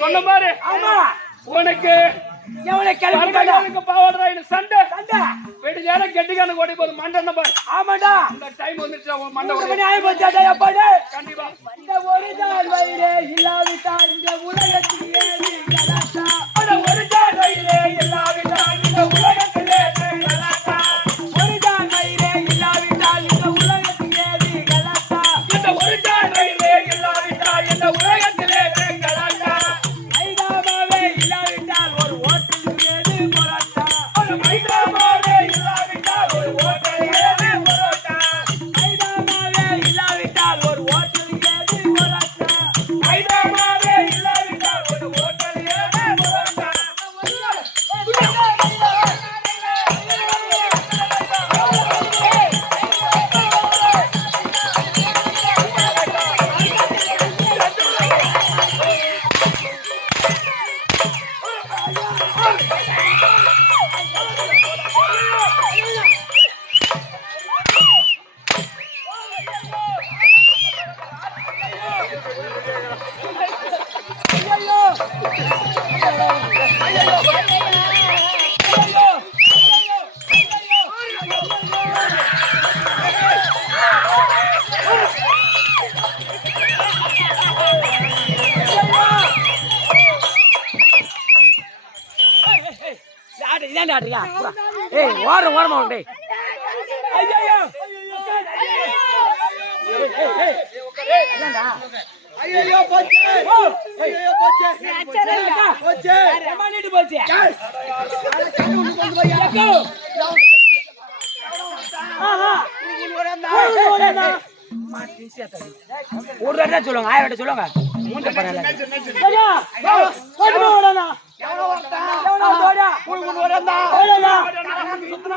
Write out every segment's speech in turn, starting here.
சொன்ன பாரு உனக்கு சண்டை வெடி நேரம் கெட்டிக்கான ஓடி போது மண்டை பாரு. ஆமாடா இந்த டைம் வந்துச்சு மண்டை கண்டிப்பா ஒரு நாள் வயிறே இல்லாவிட்டால் இந்த உலகத்திலே ஒரு நாள் வயிறே இல்லாவிட்டால் இந்த உலகத்திலே ஒரு நாள் வயிறே இல்லாவிட்டால் இந்த உலகத்திலே இந்த ஒரு நாள் வயிறே இல்லாவிட்டால் இந்த உலகத்திலே ஐதாமாவே இல்லாவிட்டால் ஒரு ஓட்டல் ஏது போராட்டா ஐதாமாவே இல்லாவிட்டால் ஒரு ஓட்டல் ஏது போராட்டா ஐதாமாவே இல்லாவிட்டால் ஒரு ஓட்டல் ஏது போராட்டா ஐதாமாவே இல்லாவிட்டால் ஒரு ஓட்டல் ஏது போராட்டா ஓரமா உண்டே ஐயோ போச்சு ஐயோ போச்சு போச்சு எமானிட்டு போச்சு ஆஹா ஊர்ல சொல்லுங்க ஆயிரட்ட சொல்லுங்க மூஞ்ச பாருங்க ஐயா ஓடுடா ஓடனா எவனோ வரதா எவனோ ஓடா ஊர் வரதா ஓடனா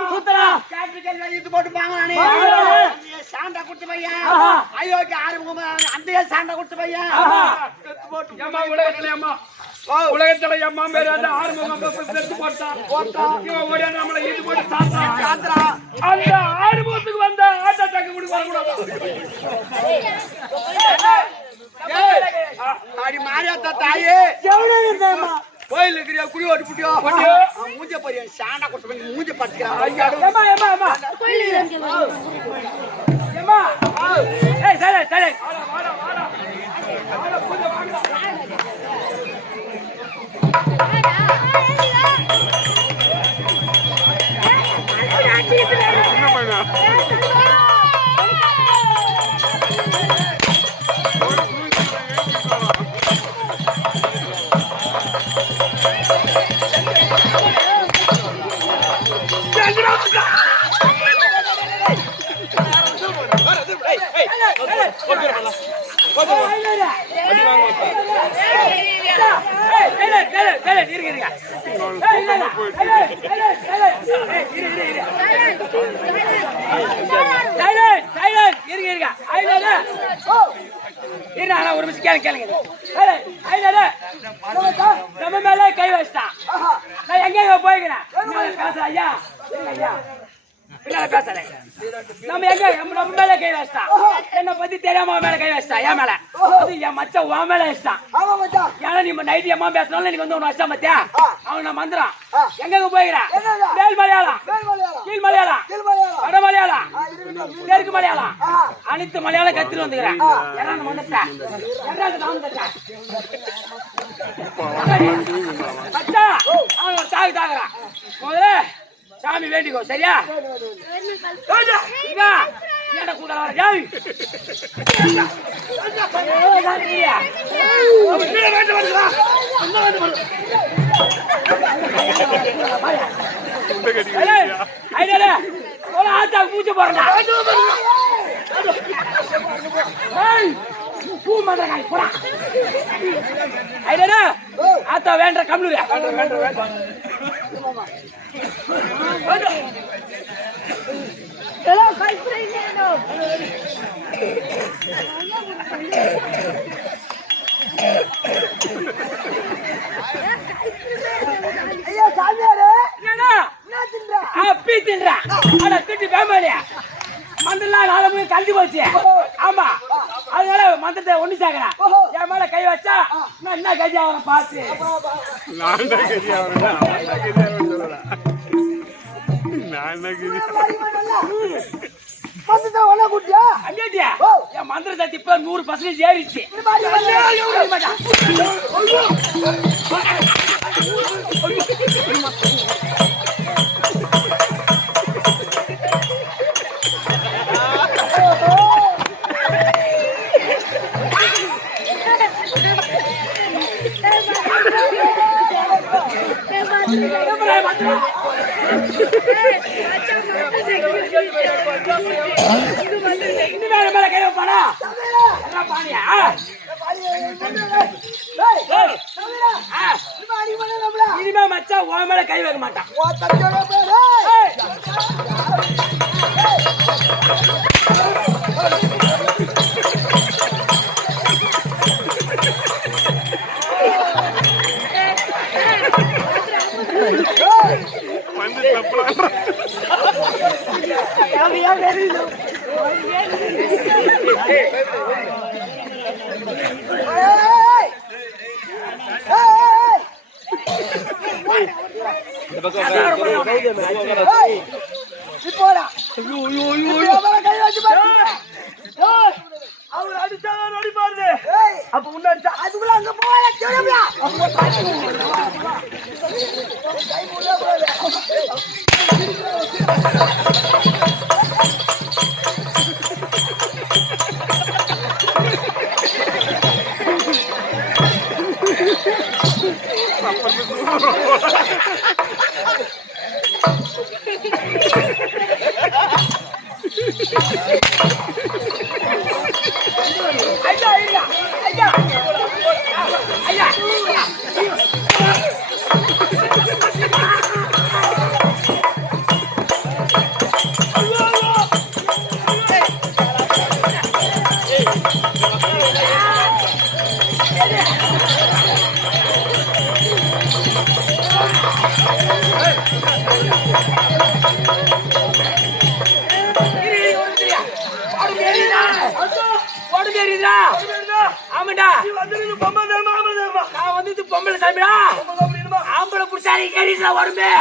சுத்தனா கேபிட்டல் வெளியிட்டு போட்டு வாங்கறானே சாண்டா குட்டி பையா ஐயோக்கு ஆரம்பமா அந்த சாண்டா குட்டி பையா செத்து போட்டு ஏமா உலகத்துல அம்மா உலகத்துல அம்மா மேல அந்த ஆரம்பமா செத்து போட்டா இவன் ஓடியா நம்மள ஈடு போட்டு சாந்தா அந்த ஆரம்பத்துக்கு வந்த ஆட்ட அட்டாக் குடி வர கூடாது ஆடி மாரியாத்தா தாயே எவனே இருந்தேமா கோயில் இருக்கிறியா குடி ஓடி புட்டியோ மூஞ்ச பாரு சாண்டா குட்டி பையா மூஞ்ச பத்திக்கிறான் ஏமா ஏமா ஏமா கோயில் இருக்கேமா ஏமா ஏய் சரி சரி வாடா வாடா வாடா பூஜை வாங்கடா என்ன பண்ணா ஒரு நிமிஷம் கேளுங்க நம்ம மேல கை வச்சிட்டான் நான் எங்க போய்க்கிறேன் ஐயா ஐயா பேசுறேன் நம்ம எங்க நம்ம மேல கை வச்சிட்டான். என்ன பத்தி தெரியாம அவன் மேல கை வச்சிட்டான். என் மேல அது என் மச்சான் உன் மேல வச்சிட்டான். ஏன்னா நீ நைட் அம்மா பேசினாலும் எனக்கு வந்து ஒன்னு வச்சிட்டான் பத்தியா. அவன் நான் மந்திரம் எங்க போய்கிறேன். மேல் மலையாளம், கீழ் மலையாளம், வட மலையாளம், தெற்கு மலையாளம், அனைத்து மலையாளம் கத்துட்டு வந்துக்கிறேன். யாராவது வந்துட்டேன் மச்சா அவன் தாக்கு தாக்குறான். முதல்ல சாமி வேண்டிக்கோ சரியா. என்ன கூட ஆத்தா பூச்சி போறா பூ மந்திரகாய் போடா. ஆத்தா வேண்ட கம்முரு மந்திரம் நாலு கல்வி போச்சு. ஆமா அதனால மந்திரத்தை ஒண்ணு சேர்க்கிறேன். என் மேல கை வச்சா நான் என்ன கஜி அவரை பார்த்து என் மந்திர சக்தி இப்ப 100% ஏறிச்சு. இனிமே மச்சா உன் மேல கை வைக்க மாட்டான். அவர் அடிச்சாலும் அடிப்பாரு. அப்ப உன்ன அதுக்குள்ள அங்க போல பொம்பளை சாமிடா ஆம்பளை புடிச்சாரி கேடிடா உடம்பே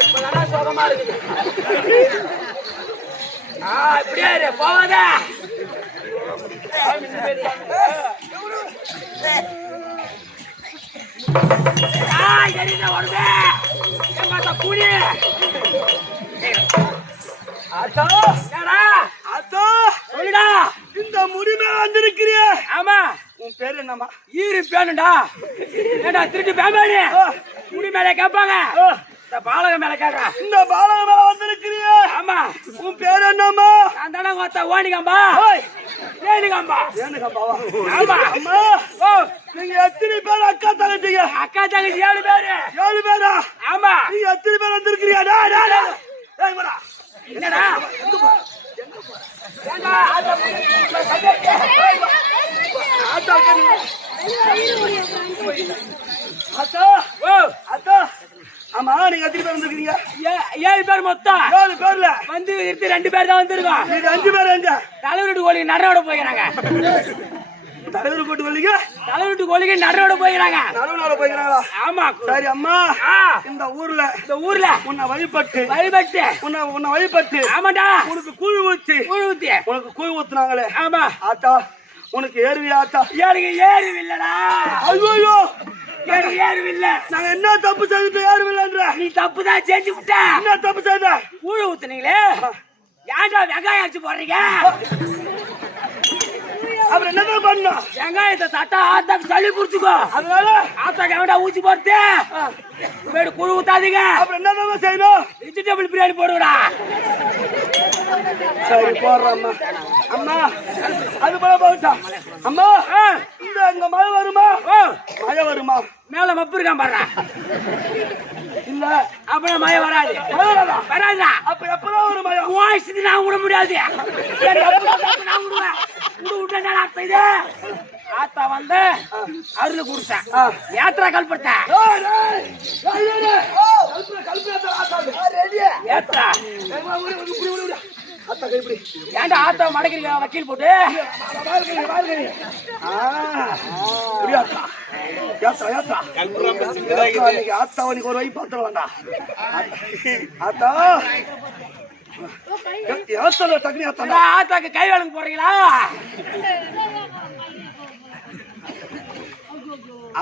இப்ப நல்லா சுகமா இருக்குது. இப்படியே போவாத உடம்பே கூடி இந்த முடிமே வந்திருக்கிறிய. ஆமா உன் பேரு என்னமா? ஈரு பேனுடா. ஏடா திருட்டு பேமானி முடி மேல கேட்பாங்க. இந்த பாலக மேல கேட்கா. இந்த பாலக மேல வந்திருக்கிறிய. ஆமா உன் பேரு என்னமா? நான் தானே ஒத்த ஓனிகம்பா. ஏனிகம்பா. ஏனிகம்பாவா? ஆமா அம்மா. ஓ நீங்க எத்தனை பேர் அக்கா தங்கச்சிங்க? அக்கா தங்கச்சி 7 பேரு. 7 பேரா? ஆமா. நீங்க எத்தனை பேர் வந்திருக்கிறியா? டேய் வரா. என்னடா எங்க போ எங்க போ ஏண்டா ஆட்டா ஆட்டா ஓ ஆட்டா ஆமா நீங்க எத்தனை பேர் வந்திருக்கீங்க? 7 பேர் மொத்தம். 7 பேர்ல வந்து 2 பேர் தான் வந்திருக்கோம். இது 5 பேர் எங்க? தலைவருட்டு கோழிக்கு நடரோட போயிறாங்க. தலைவர் போட்டு கோழிக்கு தலைவருட்டு கோழிக்கு நடரோட போயிறாங்க. நடரோட போயிறாங்களா? ஆமா. சரி அம்மா, இந்த ஊர்ல உன்னை வழிபட்டு உன்னை வழிபட்டு ஆமாடா உனக்கு கூழ் ஊத்தி உனக்கு கூழ் ஊத்துனாங்களே. ஆமா ஆத்தா, உனக்கு ஏறுவி ஆத்தா? எனக்கு ஏறுவி இல்லடா. ஐயோ எனக்கு ஏறுவி இல்ல. நாங்க என்ன தப்பு செய்துட்டு ஏறுவி இல்லன்ற? நீ தப்பு தான் செஞ்சு விட்ட. என்ன தப்பு செய்த? கூழ் ஊத்துனீங்களே, ஏன்டா வெங்காயம் அடிச்சு போடுறீங்க? அப்புறம் என்னதான் பண்ணா? வெங்காயத்தை தட்டா ஆத்தாக்கு சளி புடிச்சுக்கோ. அதனால ஆத்தாக்கு எவன்டா ஊசி போட்டு வீடு குழு ஊத்தாதீங்க. அப்புறம் என்னதான் செய்யணும்? வெஜிடபிள் பிரியாணி போடுவடா. சரி போடுறோம்மா. அம்மா அது போல போட்டா. அம்மா இந்த அங்க மழை வருமா? மழை வருமா? மேல மப்பு இருக்கான் பாரு. இல்ல அப்புறம் மழை வராது. வராதா? அப்ப எப்பதான் ஒரு மழை? வாய்ஸ் நான் விட முடியாது. நான் விடுவேன். ஆத்தா வந்து அருள் குடுத்தேன். யாத்திரா கல்பட்ட ஏன்டா ஆத்தா மடக்கிறீங்க வக்கீல் போட்டு? ஆத்தாவனுக்கு ஒரு வை பாத்திரம் வேண்டாம். ஆத்தா ஆத்தாக்கு கை வேலைக்கு போறீங்களா?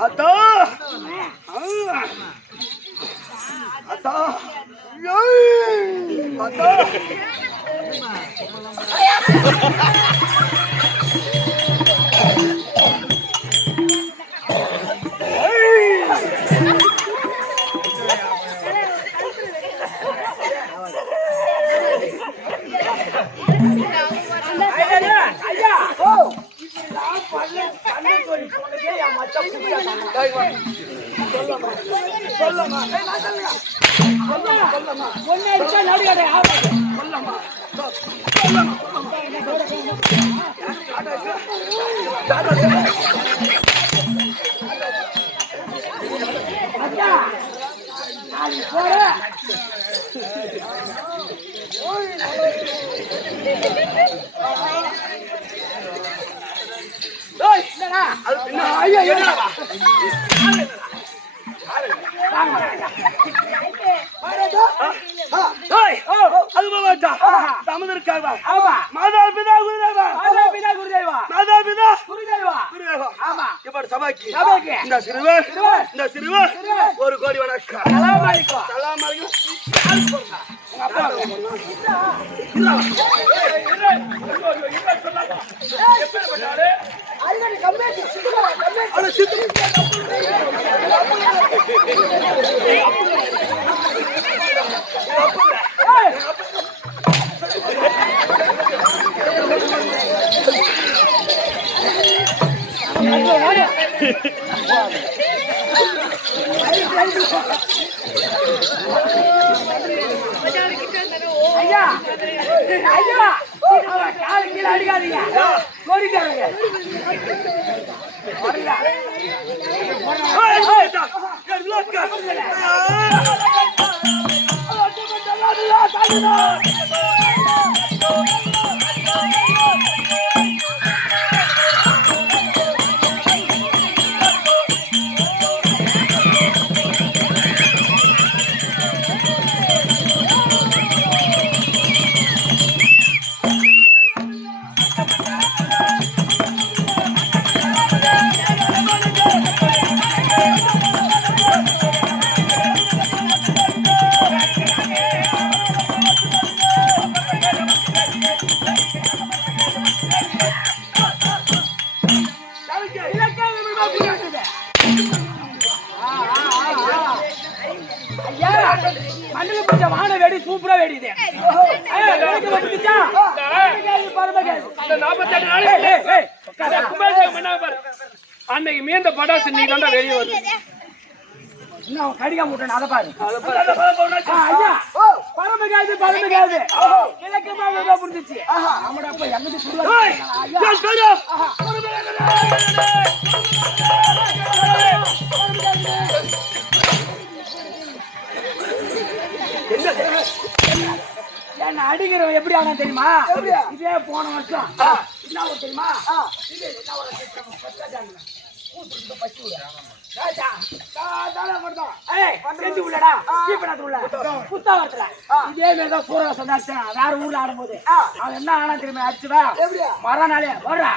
ஆத்தா ஆத்தா ஆத்தா ஒரு கோடி வணக்கம். ஐயா ஐயா கீழே அடிக்காதீங்க. கோரிக்காதீங்க. சூப்பரா வெடிது. அன்னைக்கு மீந்த படாசு நீ தாண்டா வெளியே வருது. இன்னும் கடிக்க முட்டேன் அதை பாரு. ஐயா பரமகாது பரமகாது இலக்கமாக புரிஞ்சிச்சு. நம்மட அப்ப எங்கிட்ட சொல்லுவாங்க. என்ன அடிக்கிறவன் எப்படி ஆனா தெரியுமா? இதே போன வருஷம் என்ன ஒரு தெரியுமா? இது என்ன ஒரு செஞ்சு உள்ளடா உள்ள புத்தா வரத்துல இதே மாதிரிதான் சூரவாசம் தான் வேற ஊர்ல ஆடும்போது அவன் என்ன ஆனா தெரியுமா அடிச்சுடா மறுநாளே வர்றா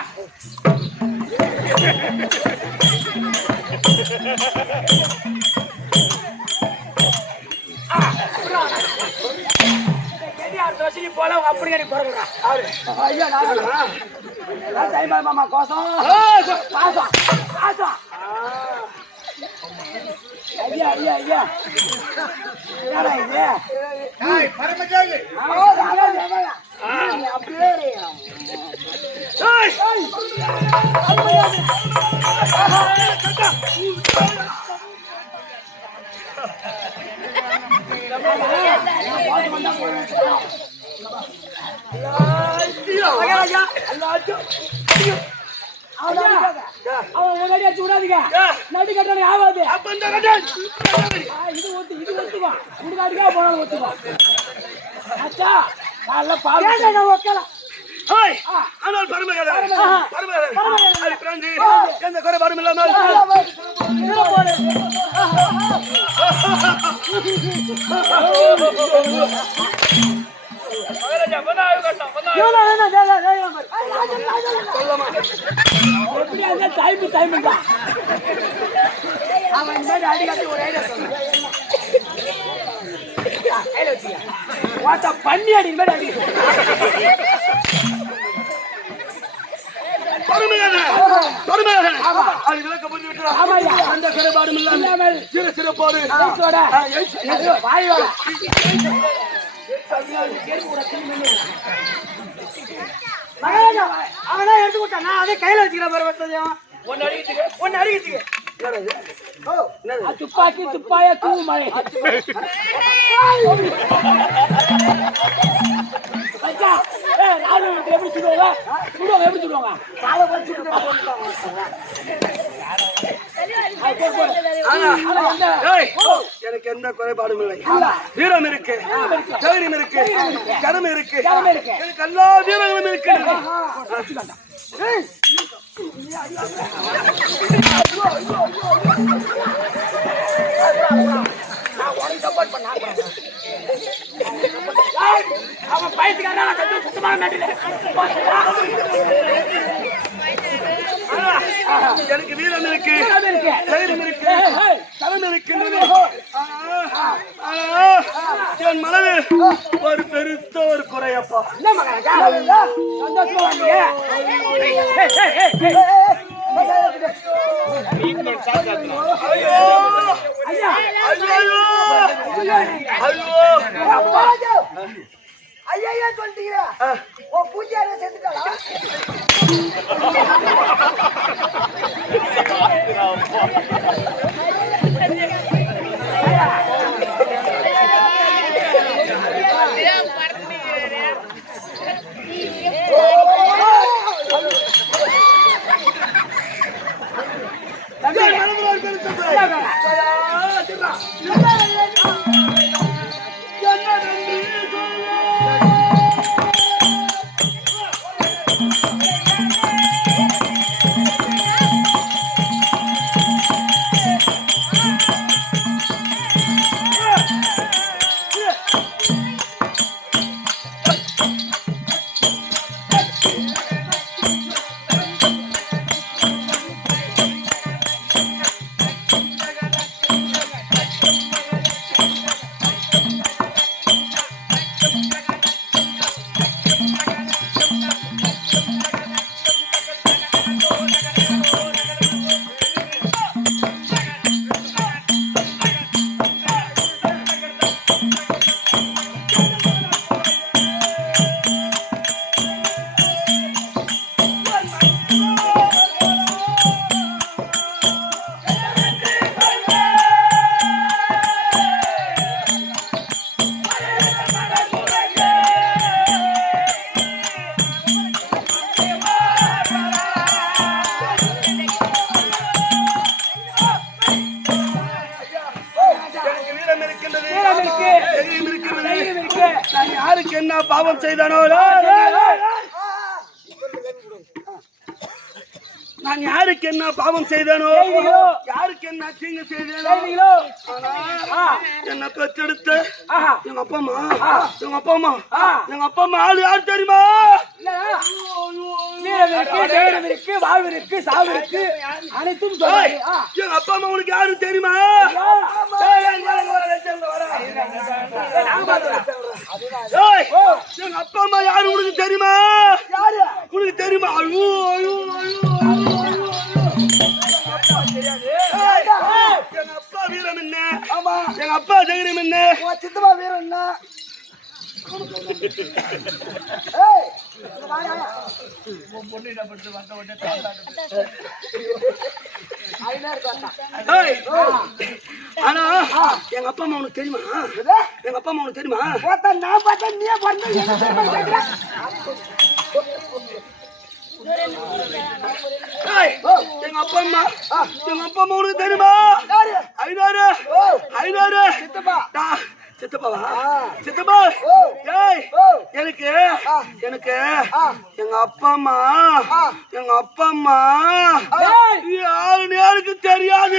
போல அப்படி போறா ஐயா மாமா கோசம் பாசம் பாசம் ஐயா ஐயா ஐயா என்னடா இது பரமஜாலி அப்படியே விடாதீங்க நடு கட்டணம் ஆகாது இது ஒத்து இது ஒத்துக்கோ குடுக்காதுக்கா போனாலும் ஒத்துக்கோ அச்சா நல்ல பால் ஒக்கலாம் ஆனால் எந்த குறைபாடும் இல்லாமல் பண்ணி அடி அந்த குறைபாடும் இல்லாமல் சிறு சிறப்போடு அவனா எடுத்து விட்டான் நான் அதே கையில வச்சுக்கிறேன் ஒன்னு அடிக்கிறதுக்கு துப்பாக்கி துப்பாய தூவு மழை எப்படி சொல்லுவாங்க எப்படி சொல்லுவாங்க எனக்கு எந்த குறைபாடும் இல்லை வீரம் இருக்கு தைரியம் இருக்கு கடமை இருக்கு எனக்கு எல்லா வீரங்களும் இருக்கு அவன் பயத்துக்காரன் சுத்தமான எனக்கு வீரம் இருக்கு தைரியம் இருக்கு கடமை இருக்கின்றது என் மனதில் ஒரு பெருத்த ஒரு குறையப்பா ஐயா சொல்லிட்டீங்க பூஜையார செத்துட்டாளா நான் யாருக்கு என்ன பாவம் செய்தானோ நான் யாருக்கு என்ன பாவம் செய்தானோ யாருக்கு என்ன தீங்கு செய்தேனோ என்ன பெற்றெடுத்து எங்க அப்பா அம்மா எங்க அப்பா அம்மா ஆளு யாரு தெரியுமா? இருக்கு வாழ்வு இருக்கு சாவு இருக்கு அனைத்தும் எங்க அப்பா அம்மா உனக்கு யாரும் தெரியுமா? எங்க அப்பா அம்மா யாரு உனக்கு தெரியுமா? உனக்கு தெரியுமா? எங்க அப்பா வீரம் என்ன? எங்க அப்பா ஜெகரம் என்ன? சித்தப்பா வீரம் என்ன? ஆனா எங்க அப்பா அம்மா உனக்கு தெரியுமா? எங்க அப்பா அம்மா உனக்கு தெரியுமா? நான் பார்த்தா நீ பண்ண எங்க அப்பா அம்மா உனக்கு தெரியுமா? ஐநாறு சித்தப்பாவா? சித்தப்பா எனக்கு எங்க அப்பா அம்மா யாருன்னு எனக்கு தெரியாது.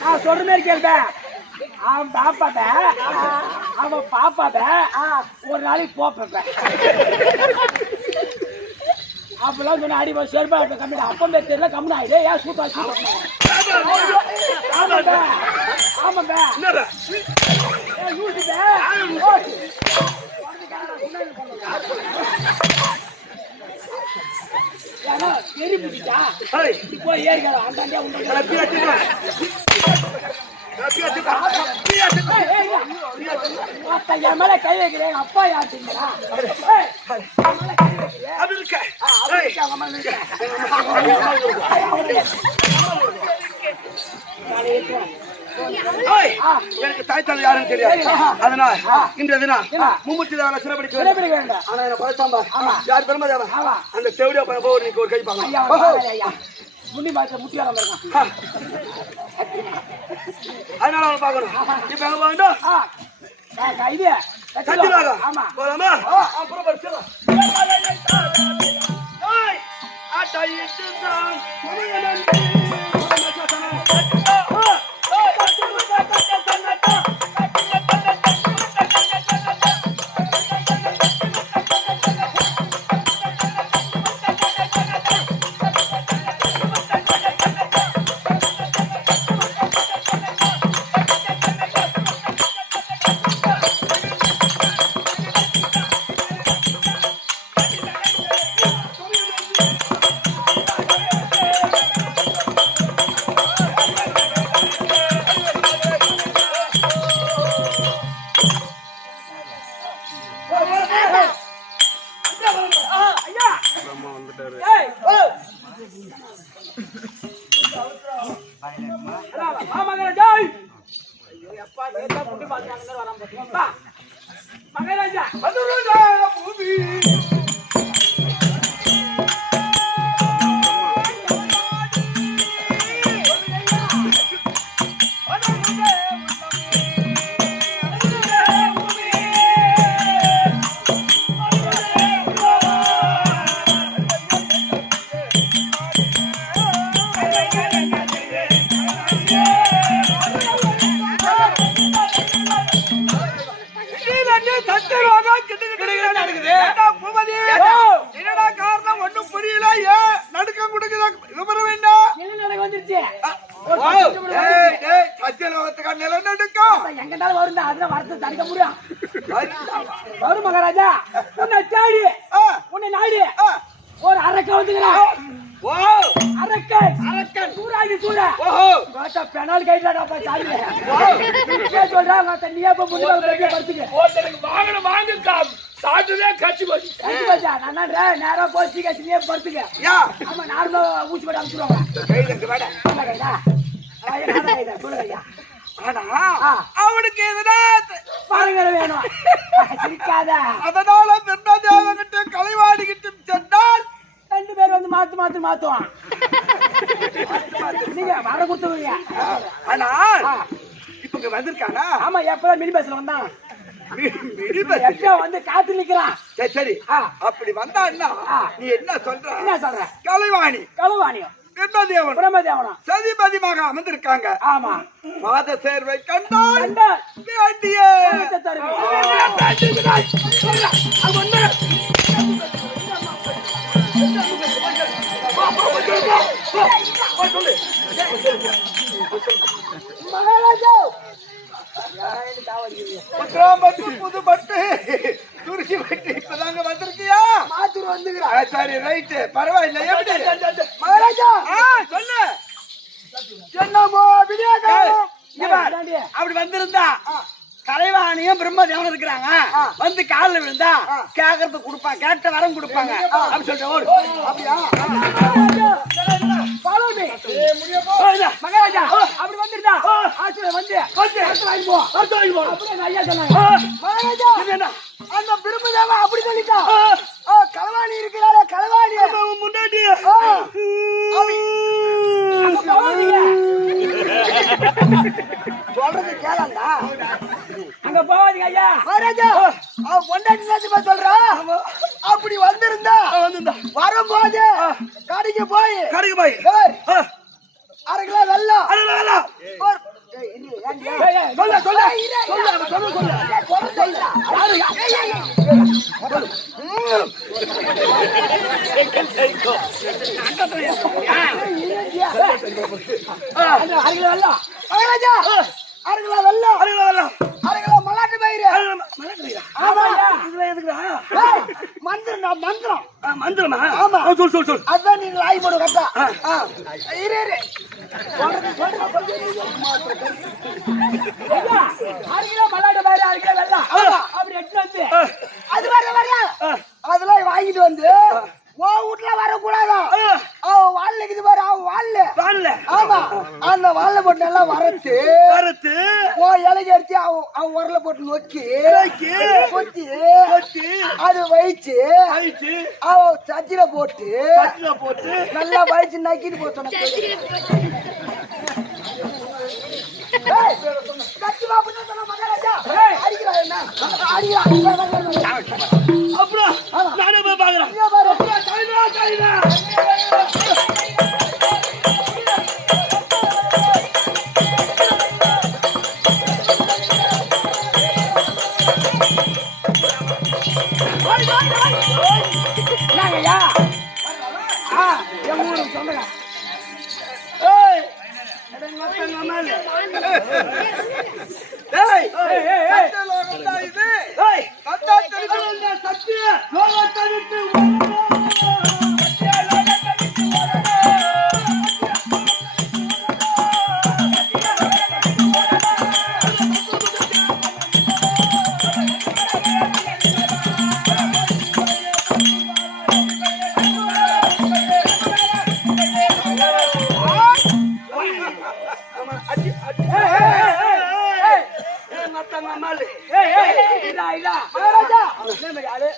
நான் சொல்ற மாதிரி கேள்வி அவன் பாப்பாத ஒரு நாளைக்கு போப்பேன் அப்பெல்லாம் சொன்ன அடி செருப்பா கம்மி அப்பம் பேர் தெரியல கம்மி ஆயிடு ஏன் சூப்பா ஆமாப்பா எரி பிடிச்சா இப்போ ஏறிக்கலாம் அந்த என் மேல கை வைக்கிறேன் அப்பா யாருங்களா எனக்கு தாய்த்தாள் யாருன்னு தெரியாது. அதனால இன்றைய தினம் மும்மூர்த்தி தேவனை சிறப்பிடிக்க வேண்டும். ஆனா என்ன பழச்சாம்பா யார் பெருமை தேவன் அந்த தேவடியா போய் ஒரு கை பாங்க முன்னி மாசம் முட்டியாரம் இருக்கான். அதனால அவனை பார்க்கணும். இப்ப எங்க போகணும்? இது சத்தியமாக ஆமா போலாமா? அப்புறம் படிச்சிடலாம். என்னடா காரணம் ஒண்ணும் புரியல ஏன் நடுக்கம் கொடுக்குதா விவர வேண்டாம் நிலநடுக்கம் வந்துருச்சு சத்தியலோகத்துக்கா நிலநடுக்கம் எங்கிட்டாலும் வரும் அதுல வரத்தை தடுக்க முடியும் வரும் மகாராஜா உன்னை தேடி உன்னை நாடி ஒரு அரக்க வந்துக்கிறான் அரக்கன் சூறாடி சூற பெனால் கைட்டாடாப்பா சாதில சொல்றாங்க நீயே இப்ப முன்னாடி படுத்துக்க வாங்கணும் வாங்க சாப்பிட்டுதே கட்சி போச்சு நான் நேரா போச்சு கட்சியே படுத்துக்க ஆமா நார்மலா ஊசி போட்டு அனுப்பிச்சுடுவாங்க சொல்லுங்க ஆனா அவனுக்கு எதுனா பாருங்க வேணும் சிரிக்காத அதனால பெருமாதேவன்கிட்ட கலைவாடிக்கிட்டு சென்றால் 2 பேர் வந்து மாத்துவான் நீங்க வர கொடுத்துருவீங்க ஆனா இப்ப இங்க வந்திருக்கானா ஆமா எப்பதான் மினி பஸ்ல வந்தான் வந்து காத்து நிக்கிறான் சரி அப்படி வந்தான்னா நீ என்ன சொல்ற கலைவாணியம் பிரம்மதேவனும் சதிபதிமாக அமர்ந்திருக்காங்க ஆமா பாத சேர்வை கண்டால் வேண்டிய புது பட்டு துருசி பட்டு இப்பதாங்க வந்திருக்கியா மாத்தூர் வந்துக்கிறா சரி ரைட்டு பரவாயில்ல எப்படி மகாராஜா சொல்லு என்னமோ அப்படி வந்திருந்தா கலைவாணியும் பிரம்மதேவனும் இருக்கிறாங்க வந்து காலில் விழுந்தா கேட்கறது கொடுப்பாங்க கேட்ட வரம் கொடுப்பாங்க அப்படி சொல்லிட்டு மகாராஜா அப்படி வந்துருந்தா ஐயா சொன்னாங்க மகாராஜா அந்த பிரம்மதேவன் அப்படி சொல்லிட்டா கலவாணி இருக்கிறாரே கலவாணி முன்னாடி சொல்றது கேளா அங்க போவாதீங்க ஐயா மகாராஜா அவன் பொண்டாட்டி சொல்றா அப்படி வந்திருந்தா வரும்போது கடைக்கு போய் அரை கிலோ வெல்லம் மல்லாட்டு பயிர் மந்திரமா ஆமா சொல் அதான் நீங்க ஆய் போடு கட்டா அதெல்லாம் வாங்கிட்டு வந்து வீட்டுல வரக்கூடாதா அவன் வாழ்ல இருக்குது பாரு அவன் வாழ்ல ஆமா அந்த வாழை போட்டு நல்லா வரத்து இலைக்கு அடிச்சு அவன் உரல போட்டு நோக்கி கொத்தி அது வயிச்சு அவன் சச்சில போட்டு நல்லா வயிச்சு நக்கிட்டு போச்சு அப்புறம் நானே போய் பாக்குறேன்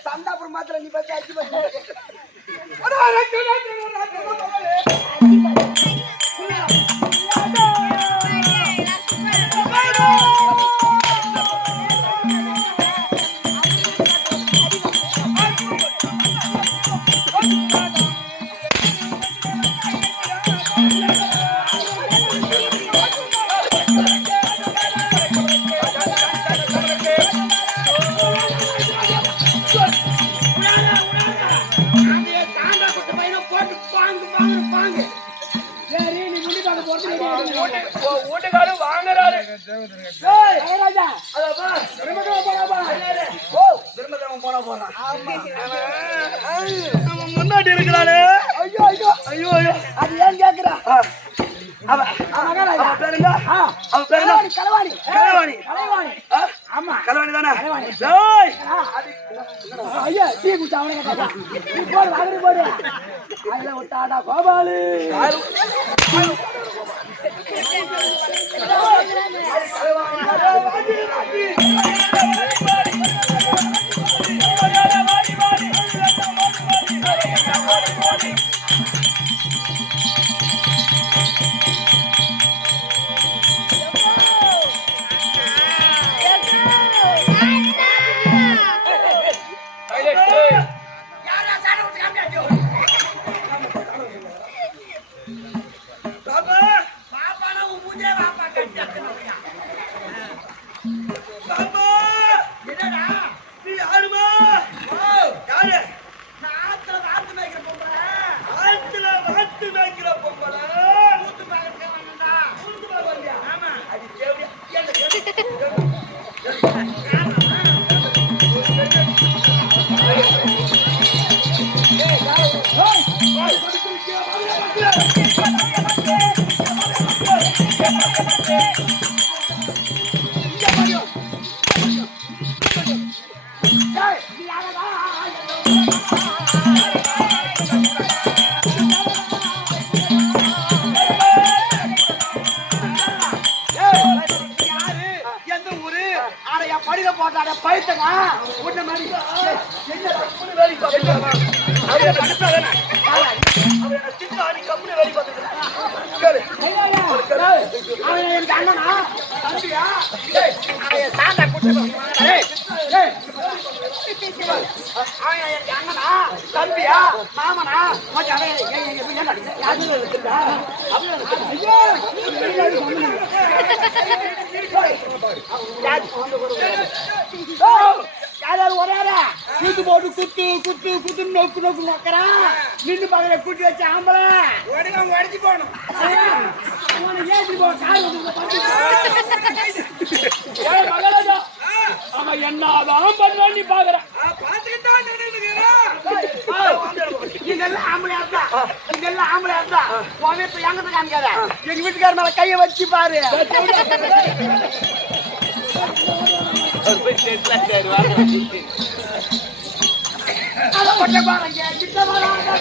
சந்தாபுரம் மாத்திர நீ பத்தி அடிச்சு ராஜா அதப்பா பிரம்மதேவன் போறாப்பா ஓ திரும்பவும் போறான் நம்ம முன்னாடி இருக்கிறாளே ஐயோ ஐயோ ஐயோ ஐயோ அது ஏன் கேக்குறா அவ மகாராஜா அவ பேர் என்ன ஆ அவ பேர் என்ன களவாணி கலவாணி கலைவாணி ஆமா கலவாணி தானே கலைவாணி. டேய் ஐயா டீ குடிச்சா அவனே கேட்டா நீ போடு வாங்கி போடு அதுல விட்டாடா கோபாலு பாப்பா பாப்பா நீ யாருமா யாரு ஆத்துல வாத்து மேய்க்கிற பொம்பளை ஊத்து பார்க்க வந்தியா ஆமா அது தேவையா எந்த ஊரு அடைய படிக்க போட்டாட பைத்தங்க உன்ன மாதிரி என்ன கம்பெனி வேலை பார்த்துருக்காங்க அவரை படிச்சாதானே அவரை திட்டாடி கம்பெனி வேலை பார்த்துருக்காங்க அவன் என் அண்ணனா தம்பியா அவன் சாண்டா குடுத்து அவன் என் அண்ணனா தம்பியா மாமனா மச்சான் அவன் யாரு இருக்குதா ஐயோ யாராவது ஒரேரா கூத்து போட்டு குத்து குத்து குத்து நோக்கு நோக்கு நோக்கறான் நின்று பக்கத்துல கூட்டி வச்ச ஆம்பளை உடச்சு போகணும் ஏற்றி போ கால் மகாராஜா அவன் என்னதான் பண்ணுவான் நீ பாக்குற இதெல்லாம் ஆம்பளையா இருந்தா இதெல்லாம் ஆம்பளையா இருந்தா உன் வீட்டுல எங்க காமிக்காத எங்க வீட்டுக்கார மேல கைய வச்சு பாரு அத ஒட்ட பாருங்க கிட்ட வராங்க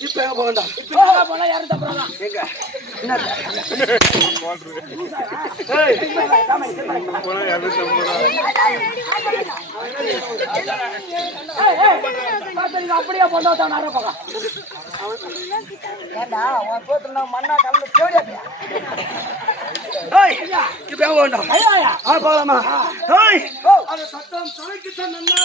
இப்ப எங்க போகண்டா போனா யாரும் தப்புறான் எங்க என்ன அப்படியே பொண்ணு நிறைய போக ஏண்டா உன் போத்துல மண்ணா கலந்து தேடியா ஏய் இப்ப எங்க வேண்டாம் ஐயா போலாமா ஏய் ஓ அந்த சத்தம் தலைக்கு சொன்னா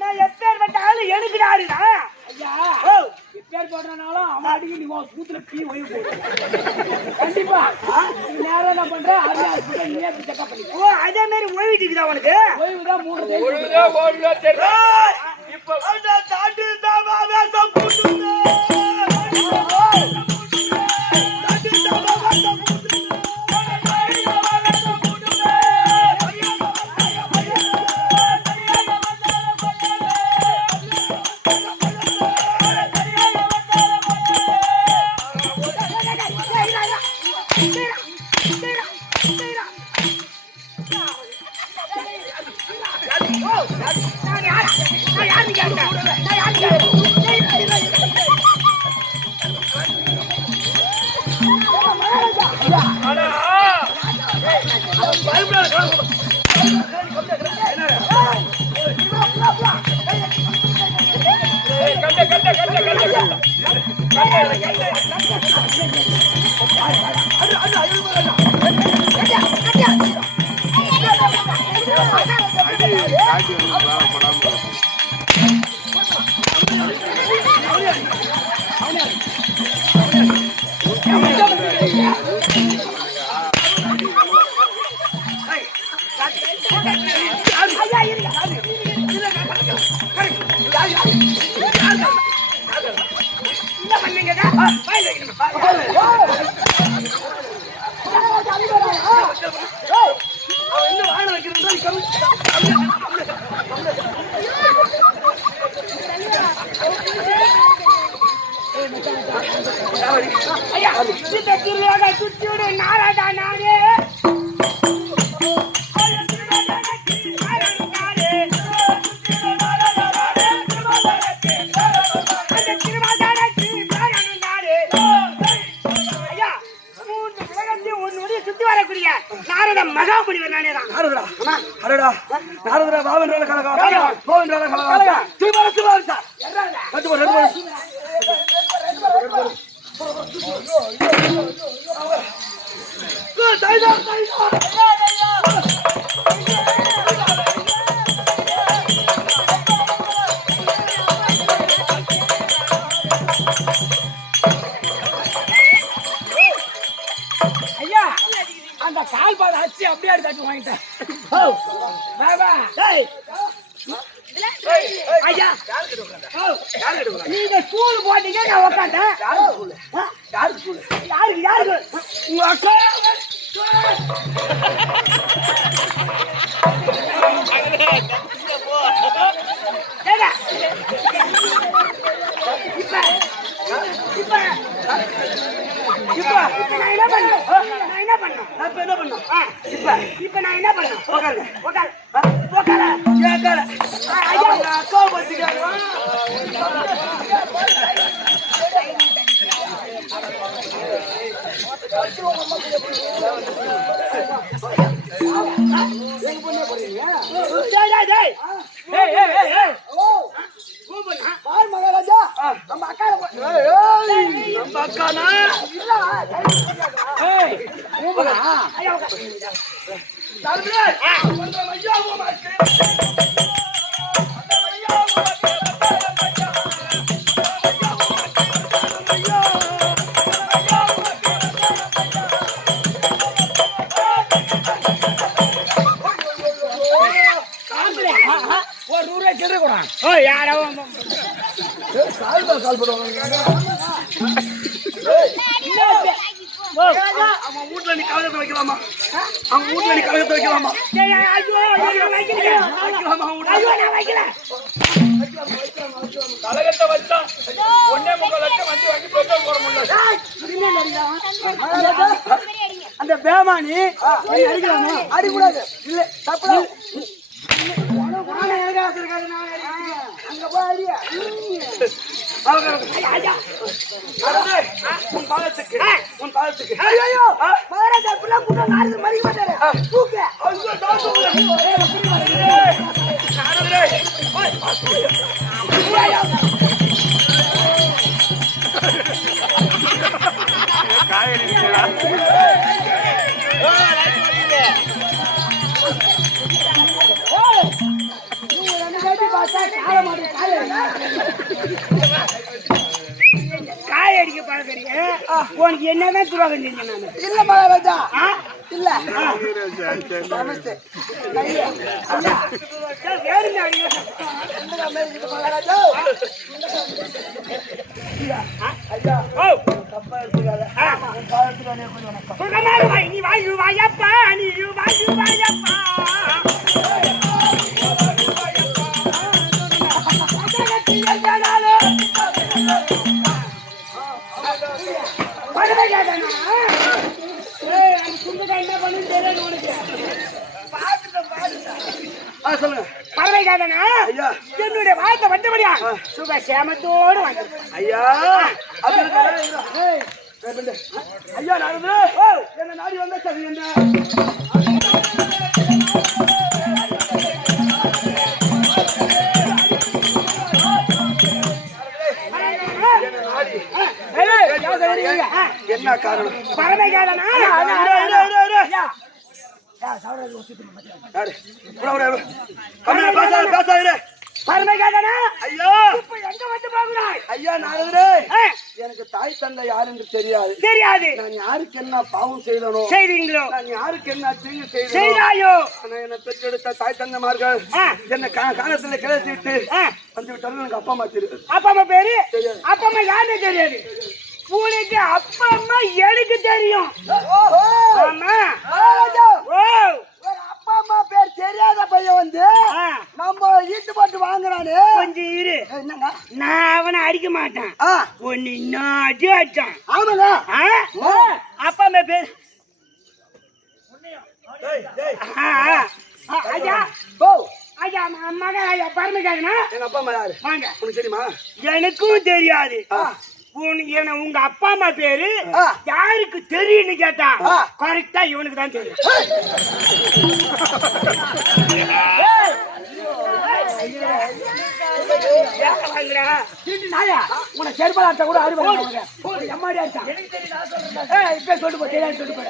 நான் எப்பேற்பட்ட ஆளு எனக்கு ஆடுடா ஐயா எப்பேர் போடுறனாலும் அவன் அடிக்க நீ கூத்துல பீ ஒய்வு போடு கண்டிப்பா நீ நேரம் என்ன பண்ற அது ஹாஸ்பிட்டல் நீயே செக்அப் பண்ணி ஓ அதே மாதிரி ஓய்விட்டுக்குதா உனக்கு ஓய்வு தான் 3 டேஸ் இப்ப தாண்டி தாமா வேஷம் போட்டுங்க ஐயா அந்த கால் பாத அச்சு அப்படியே எடுத்து வாங்கிட்டேன் ஐயா நீங்க ஸ்கூல் போட்டீங்க நான் உட்காந்தேன் யாருக்கு உங்க அக்கா இப்ப நான் என்ன பண்ணணும் இப்ப நான் என்ன பண்ணணும் அக்கா பத்திக்காங்க மகாராஜா நம்ம அக்கானா ஒரு ரூபாய் சில்லறை கூட யாரோ கால் போடுவாங்க அவன் வீட்டுல நீ கலகத்தை வைக்கலாமா அவன் வீட்டுல நீ கலகத்தை வைக்கலாமா வைக்கல கலகத்தை வச்சா 1.3 லட்சம் வண்டி பெட்ரோல் போட முடியல. அந்த பேமானி அடிக்கிறானே அடிக்கூடாது இல்ல தப்பு அங்க போய் அடியா உன் பாதத்துக்கு ஐயோ மகாராஜா புள்ள புள்ள நாரு மறிக்க மாட்டாரு தூக்கு ஐயோ தாசு காய் அடிக்க பாக்குறீங்க உனக்கு என்னதான் துரோகம் செஞ்சேன் நானு இல்ல மகாராஜா இல்ல நமஸ்தே வேறுங்க அடிக்க மகாராஜா ஐயா தப்பா எடுத்துக்காத உன் பாதத்துக்கு கொஞ்சம் வணக்கம் சுகமாக வாய் நீ வாயு வாயப்பா நீ வாயு வாயப்பா சொல்லுங்க பறவைக்காதனா ஐயா என்னுடைய வாழ்க்கை வந்தபடியா சுக சேமத்தோடு வந்து ஐயா ஐயா நான் என்ன நாடி வந்தா சரி என்ன என்ன காரணம் பறவைக்காதனா பறவைக்காதனா ஐயா இப்ப எங்க வந்து போகிறாய் ஐயா நாரதரே எனக்கு தாய் தந்தை யார் என்று தெரியாது தெரியாது நான் யாருக்கு என்ன பாவம் செய்தனோ செய்தீங்களோ நான் யாருக்கு என்ன தீங்கு செய்தனோ செய்தாயோ ஆனா என்னை பெற்றெடுத்த தாய் தந்தைமார்கள் என்ன காலத்துல கிளச்சிட்டு வந்து விட்டாலும் எனக்கு அப்பா அம்மா தெரியாது அப்பா அம்மா பேரு அப்பா அம்மா யாருன்னு தெரியாது உனக்கு அப்பா அம்மா எனக்கு தெரியும் ஆமா மகாராஜா ஓ ஒரு அப்பா அம்மா பேர் தெரியாத பையன் வந்து நம்ம ஈட்டு போட்டு வாங்குறானே கொஞ்சம் இரு என்னங்க நான் அவனை அடிக்க மாட்டேன் ஒன்னு நாட்டி அடிச்சான் ஆமாங்க அப்பா அம்மா பேர் ஐயா ஓ ஐயா மகன் ஐயா பரமைக்காகனா எங்க அப்பா அம்மா யாரு வாங்க உனக்கு தெரியுமா எனக்கும் தெரியாது உங்க அப்பா அம்மா பேரு யாருக்கு தெரியும்னு கேட்டா கரெக்டா இவனுக்கு தான் தெரியும் உன செருப்பாட்ட கூட அறுபது எம்மாடி அடிச்சான் இப்ப சொல்லிட்டு போ தெரியாது சொல்லிட்டு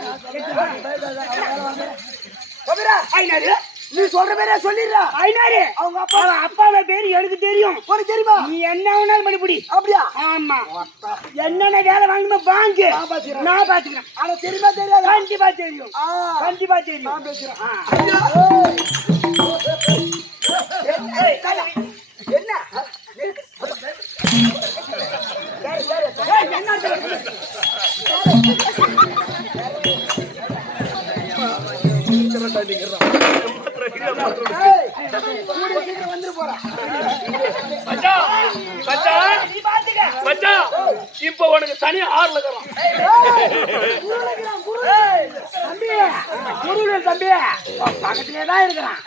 போயிடு நீ சொல்ற பேரே சொல்லிடுறா ஐநாரு அவங்க அப்பா அப்பா அம்மா பேரு எனக்கு தெரியும் உனக்கு தெரியுமா நீ என்ன வேணாலும் பண்ணிப்புடி அப்படியா ஆமா என்னென்ன வேலை வாங்கணுமோ வாங்கு நான் பாத்துக்கிறேன் ஆனா தெரியுமா தெரியாது கண்டிப்பா தெரியும் கண்டிப்பா தெரியும் நான் பேசுறேன் என்ன இப்ப உனக்கு தனியா ஆறுல தம்பி பக்கத்திலே தான் இருக்கிறான்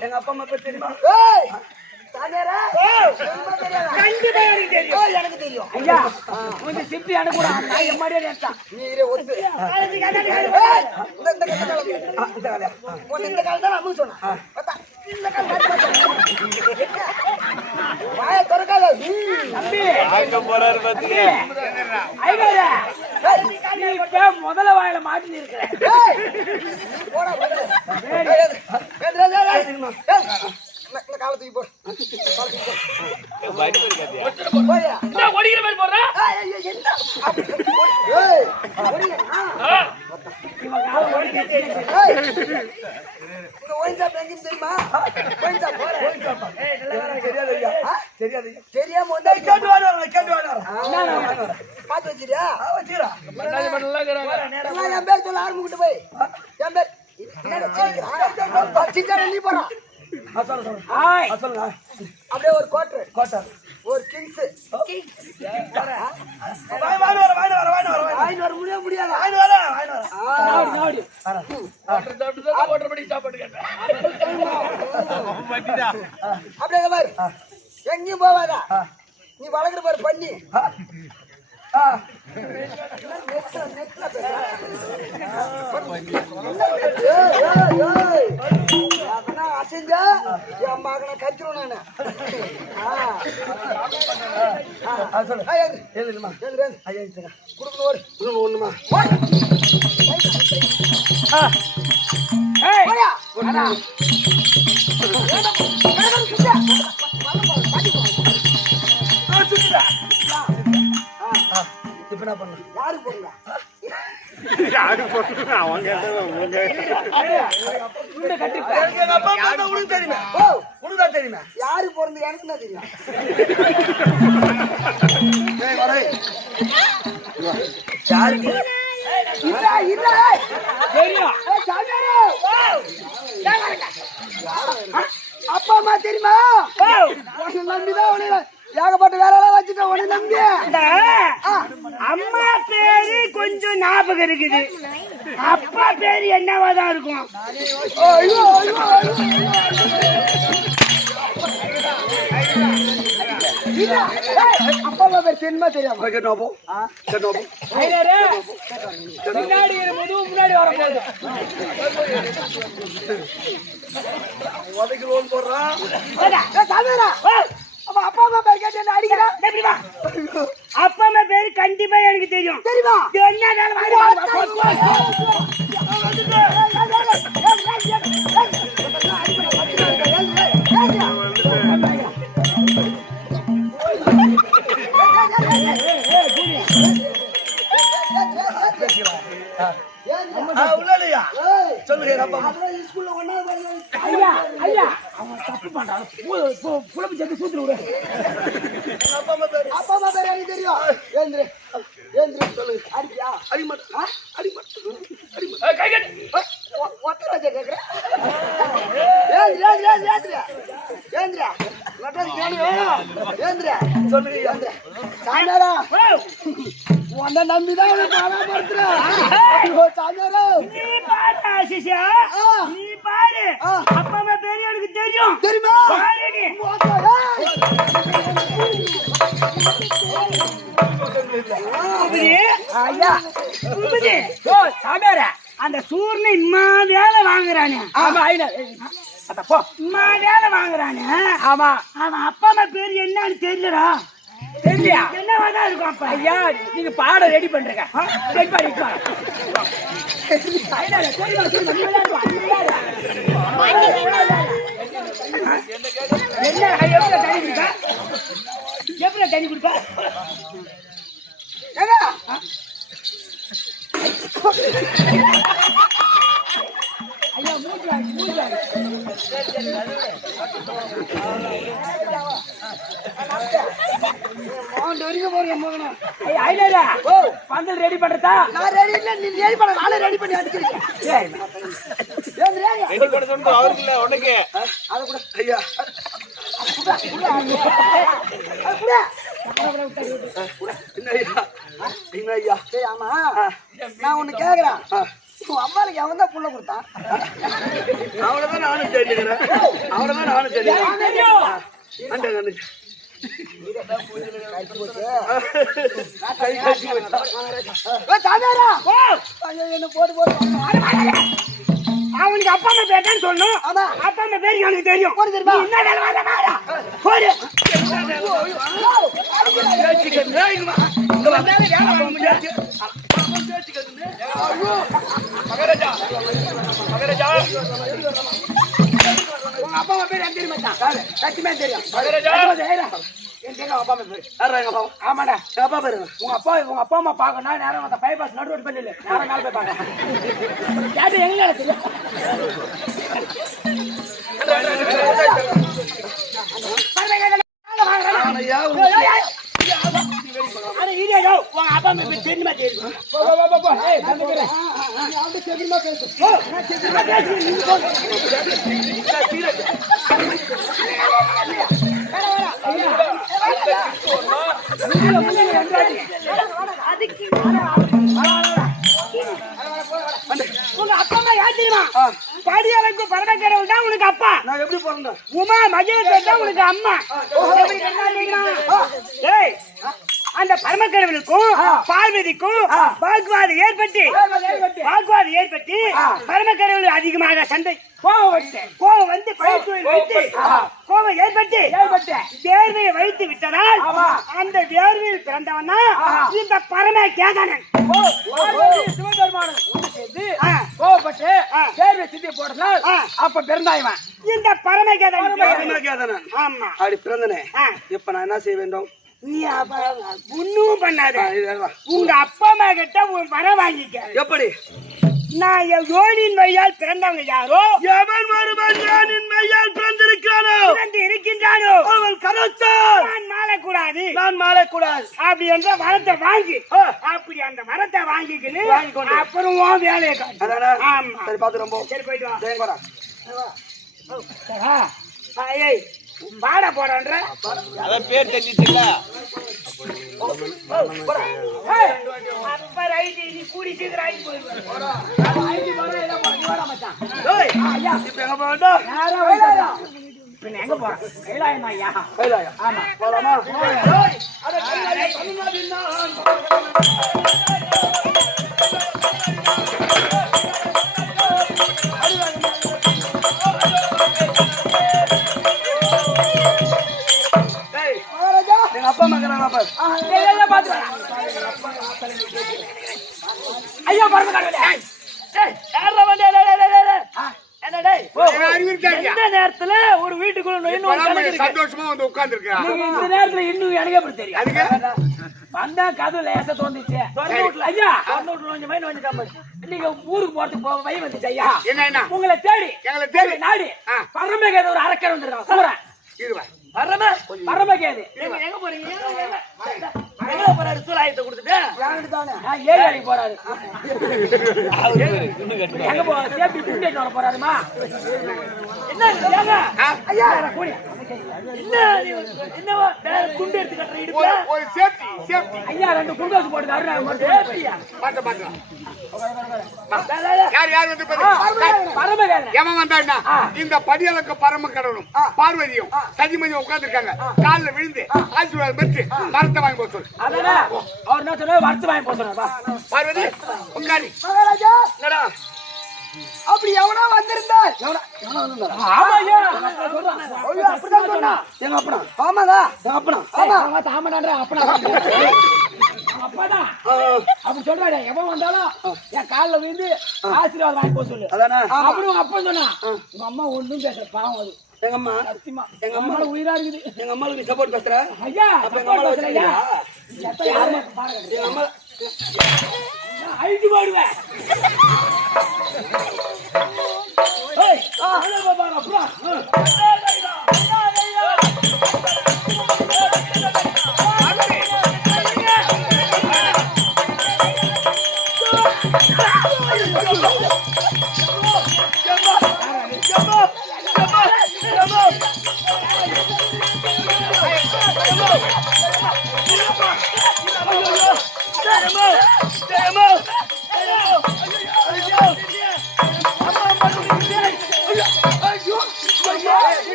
எங்க அப்பா அம்மா பேர் தெரியுமா கண்டிப்பா எனக்கு தெரியும் எனக்கு தெரியும் ஐயா கொஞ்சம் சிப்பி அனுக்கூட நான் எம்மாடியே நினைச்சான் நீரே ஒத்து இந்த காலத்துல அம்மு சொன்ன இந்த வாய திறக்காத தம்பி போறாரு முதல்ல வாயில மாட்டி இருக்கிறேன் இந்த காலத்துக்கு போ ஒடிக்கிற மாதிரி போடுறா தெரியுமா தெரியாது ஐயா தெரியாது தெரியாம கேட்டு வாடுவாங்க பாத்து வச்சிரியா வச்சுக்கிறா எல்லாம் என் பேர் சொல்ல ஆரம்பிக்கிட்டு போய் என் பேர் என்னடா சிரிக்கிறான்? சிரிக்காத நீ போறான். சொல்லுங்க அப்படியே ஒரு கோட்டர் ஒரு கிங்ஸ் வாங்கி வர முடியாது அப்படியே பாரு எங்கேயும் போவாதா நீ வளர்க்குற பாரு பண்ணி அசைஞ்சா என் மகனை கத்திரும் ஒண்ணுமா இப்ப என்ன பண்ண யாரு போடுங்க அவங்க உனக்கு தெரியுமே உனக்குதான் தெரியுமே யாரு பிறந்து எனக்கு தான் தெரியும் யாருக்கு அப்பா அம்மா தெரியுமா நம்பிதான் ஏகப்பட்ட வேலையெல்லாம் வச்சுட்டேன் உன நம்பி அம்மா பேரு கொஞ்சம் ஞாபகம் இருக்குது அப்பா பேரு என்னவாதான் இருக்கும் ஐயோ அப்பா அம்மா பேர் தெரியுமா தெரியாம முன்னாடி முன்னாடி வரப்போகுது உதைக்கு லோன் போடுறான் அப்பா அம்மா பேர் கேட்டு அடிக்கிறான் அப்பா அம்மா பேரு கண்டிப்பா எனக்கு தெரியும் தெரியுமா உள்ளாலையா சொல்லுங்க அப்பா ஐயா ஐயா அவன் தப்பு பண்றான் புலப்பு சேர்த்து சூத்துரு விடு அப்பா அம்மா பேரு அப்பா அம்மா பேர் எனக்கு தெரியும் ஏந்திரு சொல்லுங்க அடிப்பியா கை கட்டு ஒத்த ராஜா கேக்குறேன் சொல்லுங்க சாமியாரா உன்னை நம்பிதான் பராமரிக்கிறேன் சாமியாரா நீ பாரு ஆசிஷா நீ பாரு அப்பா அம்மா பேரு எனக்கு தெரியும் தெரியுமா பாரு நீ ஐயா சாமியார அந்த சூர்ணி இம்மா வேலை வாங்குறானே ஆமா இம்மா வேலை வாங்குறானே ஆமா அவன் அப்பா அம்மா பேரு என்னன்னு தெரியலடா தெரியலையா என்னவாதான் இருக்கும் அப்பா ஐயா நீங்க பாட ரெடி பண்றீங்க எப்படி தண்ணி குடிப்பா ஐயா மூச்சு பந்தல் ரெடி பண்றதா நான் ரெடி இல்ல நீ ரெடி பண்ண நானே ரெடி பண்ணி அடிச்சிருக்கேன் ரெடி பண்ண சொன்னது அவருக்கு இல்ல உனக்கு அத கூட ஐயா ஆமா நான் ஒண்ணு கேக்குறேன் அம்மாளுக்கு அவன் தான் புள்ள கொடுத்தான் அவனதான் நானும் தெரிஞ்சுக்கிறேன் என்ன போட்டு அவனுக்கு அப்பா அம்மா பேர் தான் சொல்லணும் ஆமா அப்பா அம்மா பேர் எனக்கு தெரியும் தெரியுமா என்ன வேலை வாங்க போடு மகாராஜா உங்க அப்பா அம்மா பேர் எனக்கு தெரியுமா சத்தியமே தெரியும் மகாராஜா அப்பா அம்மா பேர் ஆமாடா அப்பா பேரு உங்க அப்பா அம்மா பாக்கணும் நேரம் அந்த பைபாஸ் நடுவோடு பண்ணி இல்லை நேரம் நாள் போய் பாக்க கேட்டு எங்க தெரியும் உங்க அப்பா அம்மா யார் தெரியுமா? படியளவுக்கு பரமக்கடவுள் தான் உனக்கு அப்பா. நான் எப்படி பிறந்தேன்? உமா மகேஸ்வரி தான் உனக்கு அம்மா. ஏய், அந்த பரமக்கடவுளுக்கும் பார்வதிக்கும் வாக்குவாதம் ஏற்பட்டு பரமக்கடவுள் அதிகமாக சண்டை கோபம் வந்து கோபம் ஏற்பட்டு வேர்வையை வைத்து விட்டதால் அந்த வேர்வையில் பிறந்தவனா இந்த பரம கேதனன். கோபப்பட்டு தேர்வை சித்தி போடுறதுனால அப்ப பிறந்தாய்வன் இந்த பரமகேதனன். ஆமா, அப்படி பிறந்தனே. இப்ப நான் என்ன செய்ய வேண்டும்? நீ ஒண்ணும் பண்ணாத. உங்க அப்பா அம்மா கிட்ட வர வாங்கிக்க. எப்படி? நான் யோனின் வழியால் பிறந்தவங்க யாரோ, எவன் ஒருவன் யோனின் வழியால் பிறந்திருக்கிறானோ இருக்கின்றானோ அவன் கரத்தால் நான் மாறக்கூடாது அப்படி என்ற வரத்தை வாங்கி அப்படி அந்த வரத்தை வாங்கிக்கணும். அப்புறம் வேலையை காட்டு. ஆமா, சரி பாத்து ரொம்ப சரி போயிட்டு வா. தேங்கடா. ஏய், பாட போறன்ற பேர் தெரிஞ்சிச்சுல. அப்ப ரைட், நீ கூடி சீக்கிரம் ஆகி போயிடுவேன். இப்ப எங்க போறோம்? எங்க போறேன்? கைலாயம் ஐயா. கைலாயம். ஆமா, போலாமா? எங்க அப்பா மகனா பாரு. ஐயா பரமக்கடவுளே, எந்த நேரத்துல ஒரு வீட்டுக்குள்ள சந்தோஷமா வந்து உட்கார்ந்து இருக்கா. இந்த நேரத்துல இன்னும் எனக்கு எப்படி தெரியும்? வந்தா கதவு லேசா தோந்துச்சு. ஐயா நீங்க ஊருக்கு போறதுக்கு வை வந்துச்சு. ஐயா என்ன உங்களை தேடி நாடி பரமகேது ஒரு அரக்கர் வந்துருக்கான். போறேன் பரமகேது. எங்க போறீங்க? எங்க போறாரு? சூலாயத்தை கொடுத்துட்டு ஏழு போறாரு. எங்க போ சேஃப்டி குண்டே வர போறாருமா? என்ன ஐயா கூடி என்னவா குண்டு எடுத்து கட்டுற இடுப்புல ஒரு சேஃப்டி ஐயா ரெண்டு குண்டு வச்சு போடுறாரு. யார் வந்து பரமகேது எவன் வந்தான்னா இந்த படியளவுக்கு பரம கடவுளும் பார்வதியும் சதிமதியும் உட்கார்ந்து இருக்காங்க. காலில் விழுந்து ஆசீர்வாதம் பெற்று மரத்தை வாங்கி போக சொல்லு. அதானே அவர் என்ன சொன்னாரு? வரத்து வாங்கி போக சொன்னாரு. பார்வதி உட்காரி. மகாராஜா என்னடா அப்படி எவனா வந்திருந்தார்? ஆமா ஐயா அப்படிதான் சொன்னா. எங்க அப்பனா? ஆமாதா எங்க அப்பனா? ஆமா ஆமாடா அப்பனா அப்பதான் அப்படி சொல்றாரு. எவன் வந்தாலும் என் காலில் விழுந்து ஆசீர்வாதம் வாங்கி போக சொல்லு. அதானே அப்படி உங்க அப்பா சொன்னா. உங்க அம்மா ஒண்ணும் பேசுற பாவம் அது. எங்க அம்மா சத்தியமா எங்க அம்மா உயிரா இருக்குது. எங்க அம்மாவுக்கு நீ சப்போர்ட் பேசுற? ஐயா அப்ப எங்க அம்மா ஐயா பாருங்க. எங்க அம்மா அழிச்சு போடுவேன்.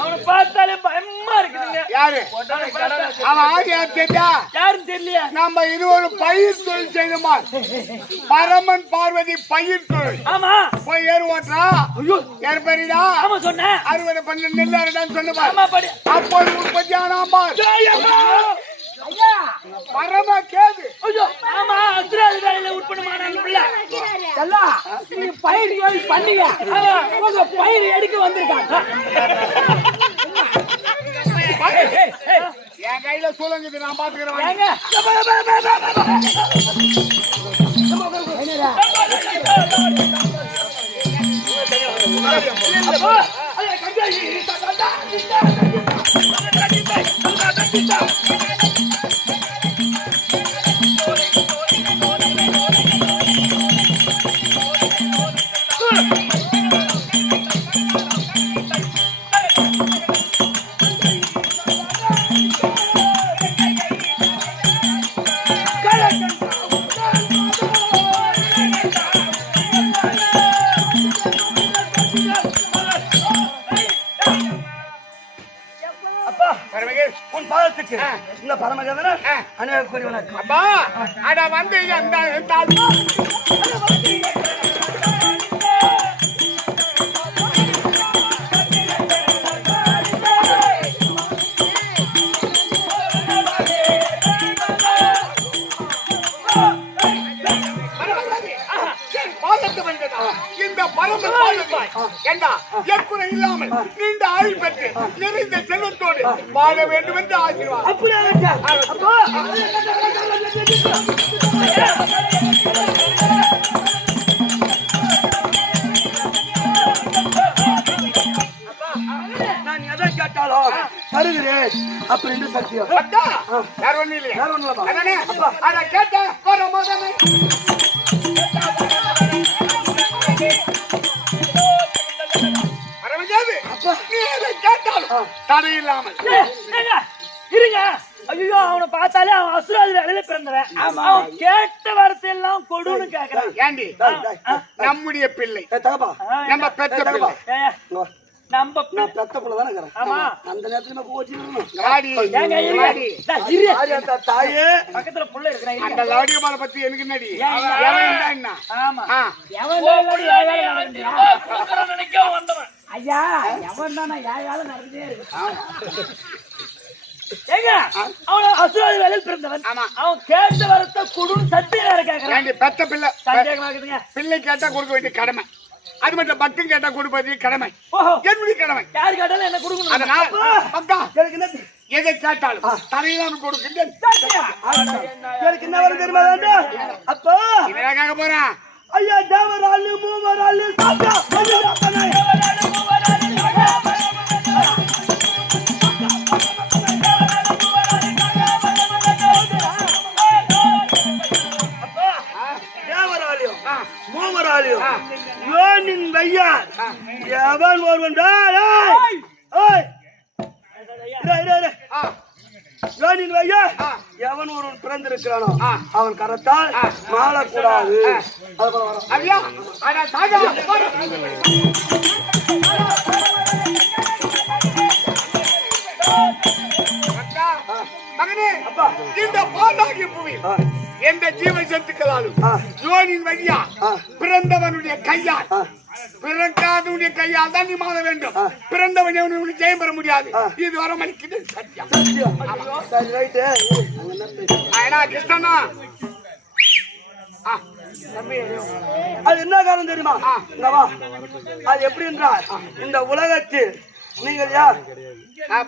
அவனை பார்த்தாலே பயமா இருக்குதுங்க. யாரு அவன் யார் தெரியா? யாரும் தெரியலையா? நாம இது ஒரு பயிர் தொழில் செய்தோமா? பரமன் பார்வதி பயிர் தொழில். ஆமா போய் ஏறு ஓட்டுறா. ஏறு பெரியடா. ஆமா சொன்னேன். அறுவடை பண்ண நெல் அறுடான்னு சொன்னமா? ஆமா படி. அப்போது உற்பத்தி ஆனாமா? ஐயா பரம கேது. ஐயோ ஆமா அத்ராது வேலையில உட்படுமானாங்க பிள்ளை. எல்லாம் நீ பயிர் ஏறி பண்ணீங்க. உங்க பயிர் எடுக்க வந்திருக்காங்க. என் கையில சொல்லுங்க, நான் பாத்துக்கிறேன். ஏங்க என்னடா பரமகதன அநேக கோடி வணக்கம். அப்பா அட வந்து எந்த இந்த பரம ஏண்டா எக்குறை இல்லாமல் நீண்ட ஆயுள் பெற்று நிறைந்த செல்வத்தோடு வாழ வேண்டும் என்று ஆசீர்வாதம். நான் எதை கேட்டாலும் தருகிறேன் அப்படின்னு சத்தியம். வேற ஒண்ணு இல்லையா? வேற ஒண்ணும் இல்லப்பா. அத கேட்ட பரமோதனை தடையில்லாமல் இருங்க. ஐயோ அவனை பார்த்தாலே அவன் அசுராதி வேலையில பிறந்தவன். அவன் கேட்ட வார்த்தை எல்லாம் கொடுன்னு கேக்குறான். ஏண்டி நம்முடைய பிள்ளை நம்ம பெற்ற பிள்ளை நம்ம பெத்த பிள்ளை தானே இருக்கிறேன். ஆமா அந்த நேரத்துல போச்சு தாயே பக்கத்துல புள்ள இருக்கிறேன். அந்த லவடிய பாலை பத்தி எனக்கு என்னடி என்ன? ஆமா ஐயா எவன் தானே யாராலும் நடந்துட்டே இருக்கு. ஏங்க அவன் அசுராதி வேலையில் பிறந்தவன். அவன் கேட்ட வரத்தை கொடுன்னு சத்தியம் கேட்கறான். பெத்த பிள்ளை பிள்ளை கேட்டா கொடுக்க வேண்டிய கடமை. அது மட்டும் பக்தன் கேட்டா கொடுப்பது கடமை. என்னுடைய கடமை. யாரு கேட்டாலும் என்ன கொடுக்கணும். அதனால் எதை கேட்டாலும் தரையிலாம கொடுக்கின்றேன். எனக்கு என்ன வரும் தெரியுமா? அப்போ கேட்க போறேன். ஐயா தேவராளி மூவராளி மூவராளியும் யோனின் வையார் எவன் ஒருவன் யோனின் வையா எவன் ஒருவன் பிறந்திருக்கிறானோ அவன் கரத்தால் மாளக்கூடாது. மகனே இந்த பாலாகிய புவியில் எந்த ஜீவ ஜந்துக்களாலும் யோனின் வழியா பிறந்தவனுடைய கையால் பிறக்காதவனுடைய கையால் தான் நீ மாற வேண்டும். பிறந்தவன் எவனுடைய ஜெயம் பெற முடியாது. இது வர மணிக்கு சத்தியம். கிருஷ்ணனா அது என்ன காரணம் தெரியுமா? அது எப்படி என்றால் இந்த உலகத்தில் நீங்கள் யார்?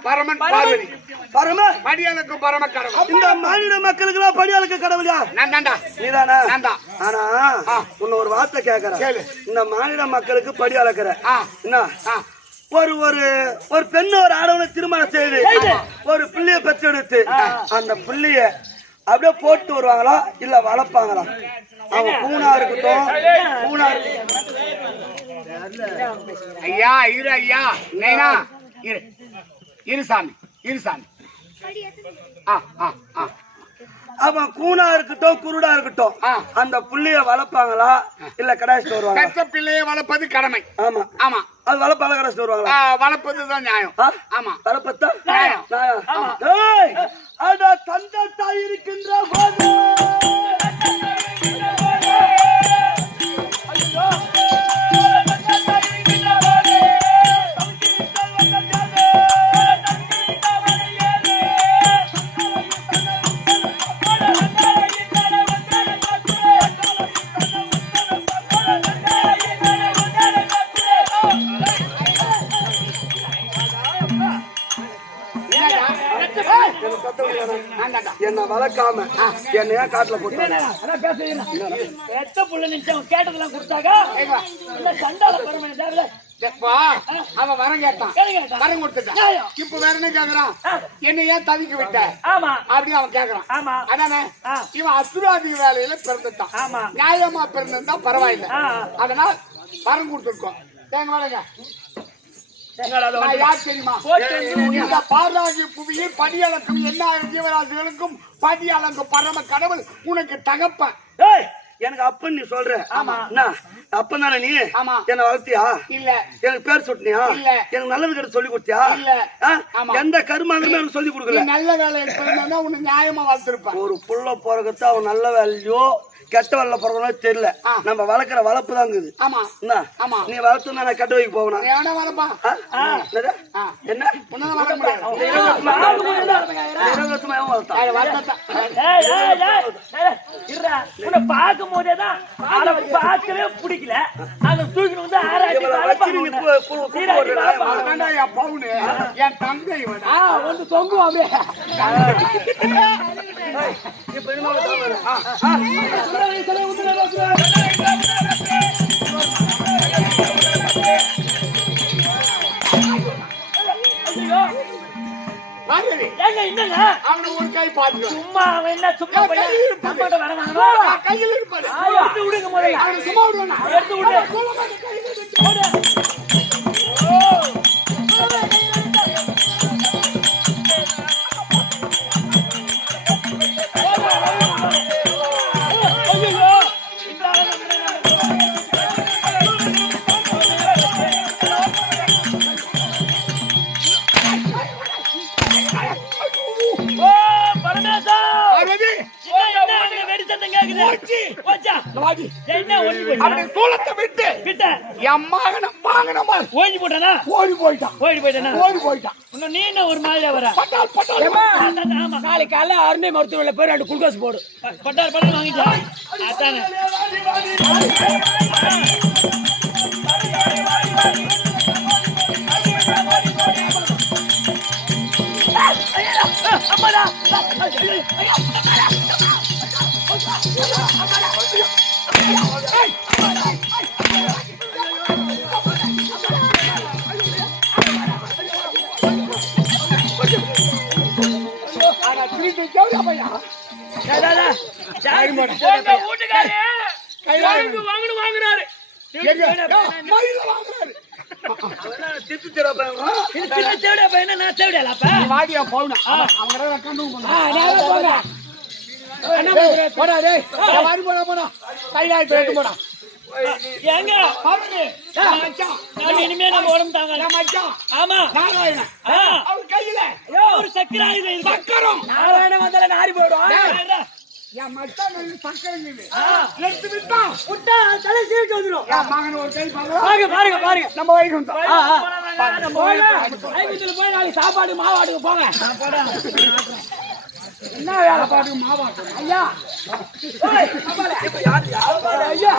பரமன் பார்வதி பரம படியாளுக்கு பரம கடவுள். இந்த மாநில மக்களுக்கு எல்லாம் படியாளுக்கு கடவுள் யார்? நான் தான்டா. நீதானா? நான் தான். ஆனா உன்ன ஒரு வார்த்தை கேக்குறேன். இந்த மாநில மக்களுக்கு படி அளக்குற என்ன? ஒரு ஒரு ஒரு பெண்ணு ஒரு ஆடவனை திருமணம் செய்து ஒரு பிள்ளைய பெற்றெடுத்து அந்த பிள்ளைய அப்படியே போட்டு வருவாங்களா இல்ல வளர்ப்பாங்களா? அவன் பூனா இருக்கட்டும் பூனா ஐயா இரு ஐயா நைனா இரு இரு சாமி இரு சாமி. அவன் கூனா இருக்கட்டும் குருடா இருக்கட்டும் அந்த புள்ளைய வளர்ப்பாங்களா இல்ல கடாசிட்டு வருவாங்க? பெற்ற பிள்ளைய வளர்ப்பது கடமை. ஆமா ஆமா அது வளர்ப்பால கடாசிட்டு வருவாங்களா? வளர்ப்பதுதான் நியாயம். ஆமா வளர்ப்பதா நியாயம். அட தந்தை தாய் இருக்கின்ற போது என்ன வளர்க்காம என்னையா காட்டுல போட்டாங்க. கேட்டதெல்லாம் கொடுத்தாங்க. அவன் வரம் கேட்டான், வரம் கொடுத்துட்டான். இப்ப வேற என்ன கேக்குறான்? என்ன ஏன் தவிக்க விட்ட அப்படின்னு அவன் கேக்குறான். அதானே இவன் அசுராதி வேலையில பிறந்துட்டான். நியாயமா பிறந்திருந்தா பரவாயில்லை. அதனால் வரம் கொடுத்துருக்கோம். தேங்க வாங்க. யார் தெரியுமா? இந்த பாலாகி புவியில் படியளக்கும் எல்லா ஜீவராசிகளுக்கும் படியளக்கும் பரம கடவுள் உனக்கு தகப்பன். எனக்கு அப்பன் நீ சொல்ற ஆமா. என்ன அப்பன் தானே நீ ஆமா. என்ன வளர்த்தியா இல்ல எனக்கு பேர் சுட்டினியா இல்ல. எனக்கு நல்லது கிட்ட சொல்லி கொடுத்தியா இல்ல. ஆ? ஆமா. எந்த கருமாங்கமே எனக்கு சொல்லி நீ கொடுக்கல நல்ல வேலை எடுப்பா உனக்கு நியாயமா வளர்த்திருப்பேன். ஒரு புள்ள பிறகுத்து அவன் நல்ல வேலையோ கெட்ட வேலை பிறக்கணும் தெரியல ஆ. நம்ம வளர்க்குற வளர்ப்பு தான் இருக்குது ஆமா என்ன ஆமா. நீ வளர்த்து நான் கெட்ட வைக்க போகணும் நீ எவனா வளர்ப்பா என்னது? ஆ. என்ன உன்னால வளர்க்க முடியாது. 20 வருஷமா எவன் வளர்த்தான்? அது வளர்த்தா. உன்னை பார்க்கும் போதேதான் அவளை பார்க்கவே பிடிக்கல அதை தூக்கிட்டு வந்து ஆராய்ச்சி இவளை வச்சு நீ கூப்பிட்டு போடுற அவன்டா என் பவுனு, என் தங்கை இவன். வந்து தொங்கும் அப்படியே இப்ப என்ன சொல்லுற? வாங்கடி. ஏங்க என்னங்க அவனை ஒரு கை பாத்துக்கோ. சும்மா அவன் என்ன சும்மா போய் நம்மகிட்ட வர கையில் இருப்பாரு. எடுத்து விடுங்க முதல்ல அவனை சும்மா விடுவேனா? எடுத்து விடு பார்வதி, அவனை சூளத்தை விட்டு என் மகனை வாங்கினமா ஓடி போட்டானா ஓடி போயிட்டான். ஓடி போயிட்டானா ஓடி போயிட்டான். இன்னும் நீ என்ன ஒரு மாதிரியா வர பட்டால் பட்டால் ஆமா நாளைக்கு காலைல அருமை மருத்துவ பேர் ரெண்டு குளுக்கோஸ் போடு. பட்டார் பட்டார் வாங்கிட்டா அதானே ஆனா திருப்பி கேவரியா பையா வீட்டுக்காரு வாங்கணும் மயில வாங்குறாரு. திட்டு திறப்பாங்க வாடியா பவுனா அவங்க கண்டு போடா டேய் வாடி போடா போடா கையாயிட்டு எடுத்து போடா. ஏங்க பார்வதி, மச்சான், நான் இனிமே நம்ம உடம்பு தாங்க என் மச்சான் ஆமா நாராயணன் அவர் கையில ஒரு சக்கரை சக்கரம். நாராயணன் வந்தால நாரி போயிடும். என் மச்சான் சக்கரம் எடுத்து விட்டான். விட்டா தலை சீவிட்டு வந்துடும். என் மகன் ஒரு கை பாருங்க பாருங்க பாருங்க. நம்ம வைகுண்டம். ஐம்பதுல போய் நாளைக்கு சாப்பாடு மாவாடுக்கு போங்க. என்ன வேலை பாட்டு மாவாட்டம் ஐயா ஐயா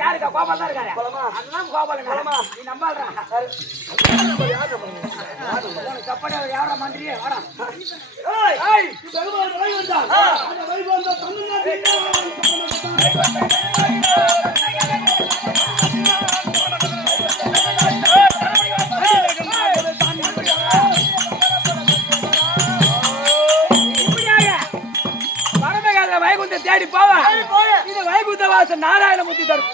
யாருக்கா கோபால் தான் இருக்காரு. அதெல்லாம் கோபால் நீ நம்பாடுறா கப்படி எவ்வளோ மந்திரியே வாடா. வைகுந்த தேடி போவ இது வைகுந்த வாசன் நாராயணமூர்த்தி தரும்.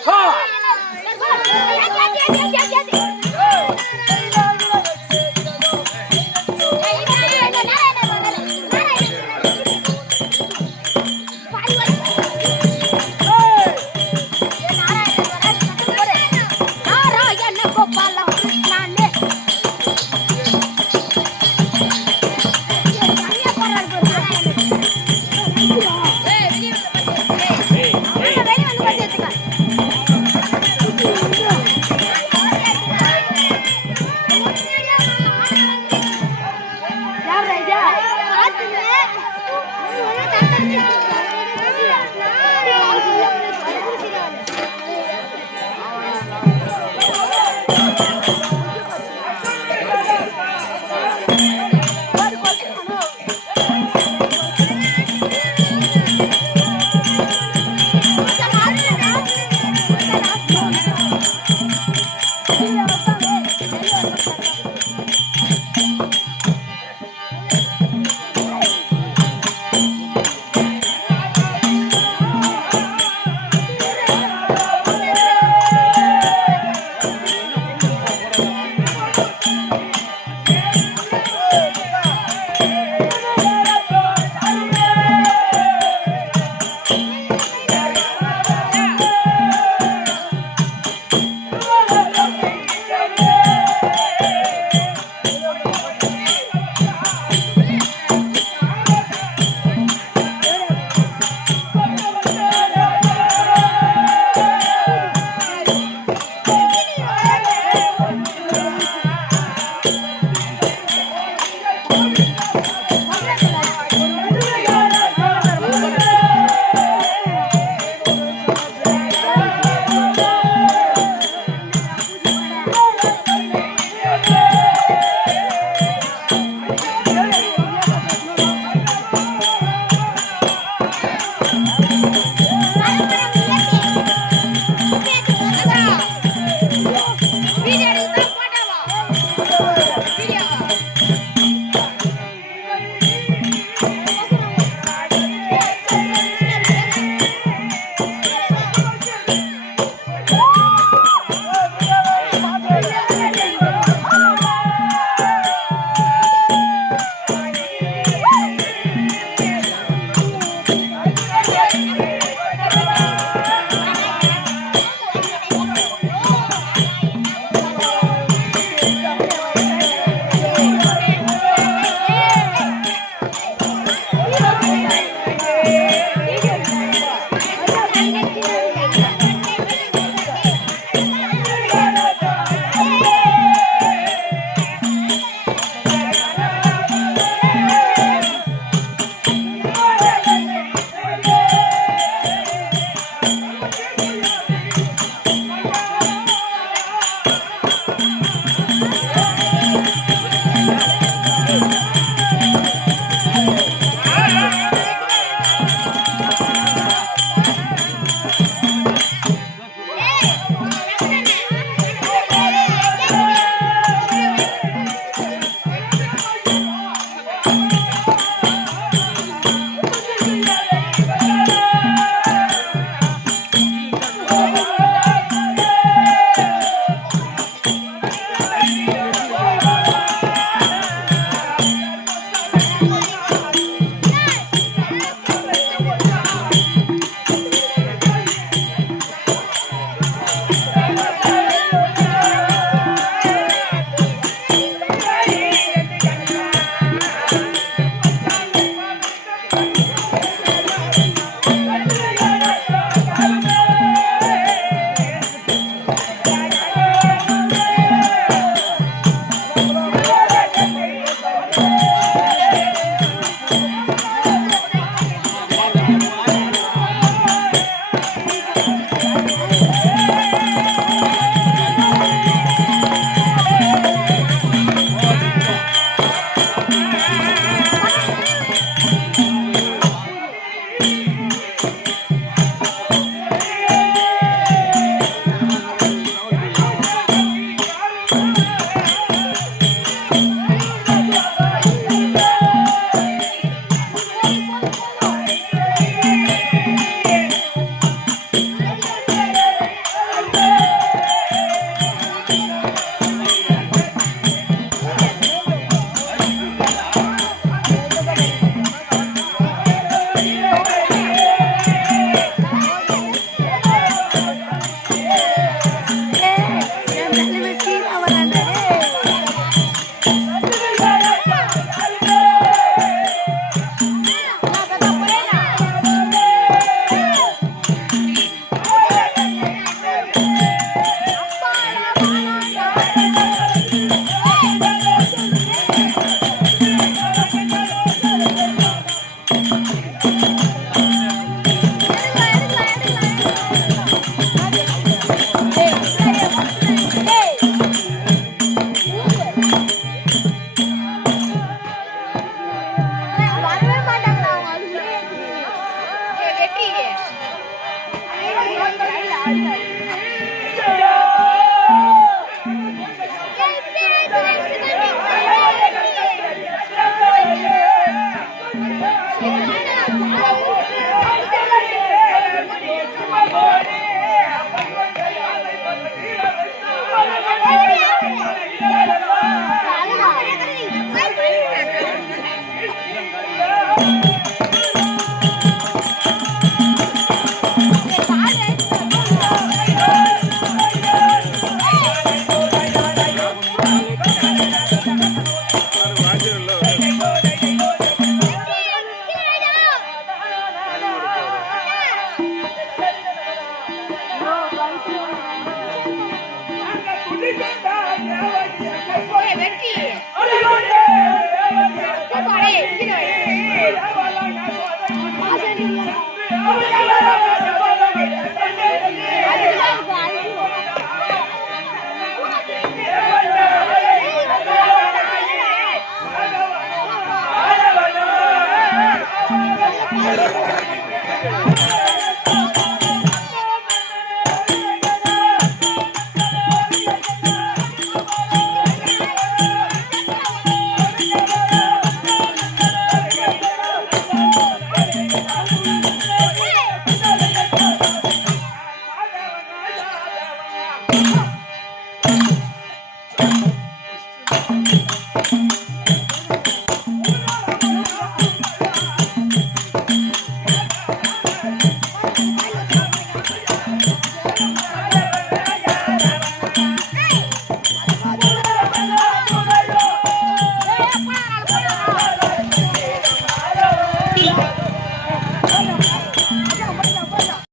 பாரு